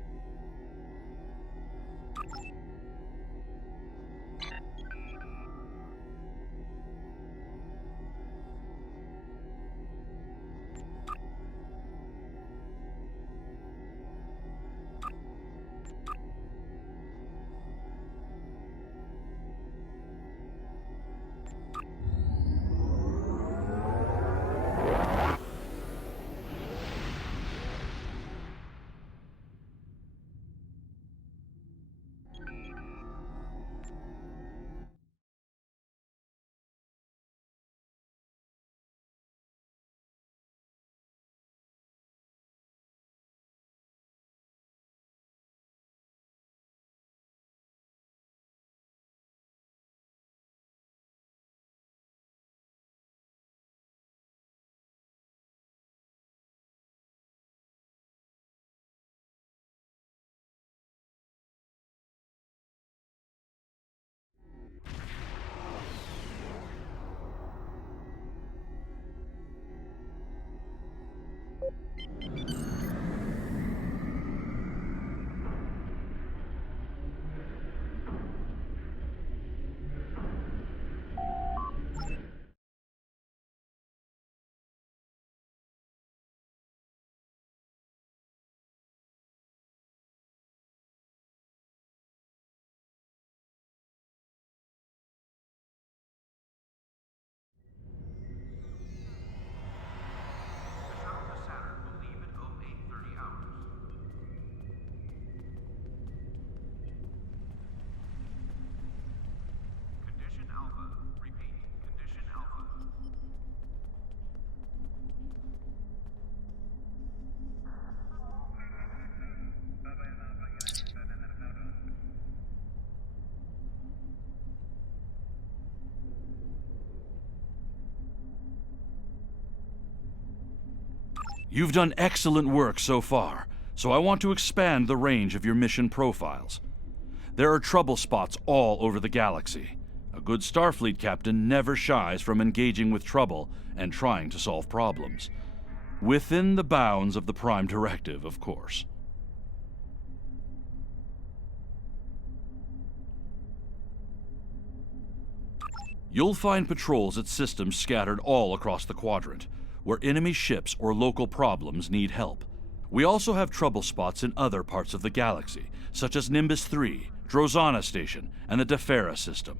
You've done excellent work so far, so I want to expand the range of your mission profiles. There are trouble spots all over the galaxy. A good Starfleet captain never shies from engaging with trouble and trying to solve problems. Within the bounds of the Prime Directive, of course. You'll find patrols at systems scattered all across the quadrant, where enemy ships or local problems need help. We also have trouble spots in other parts of the galaxy, such as Nimbus 3, Drozana Station, and the Defera system.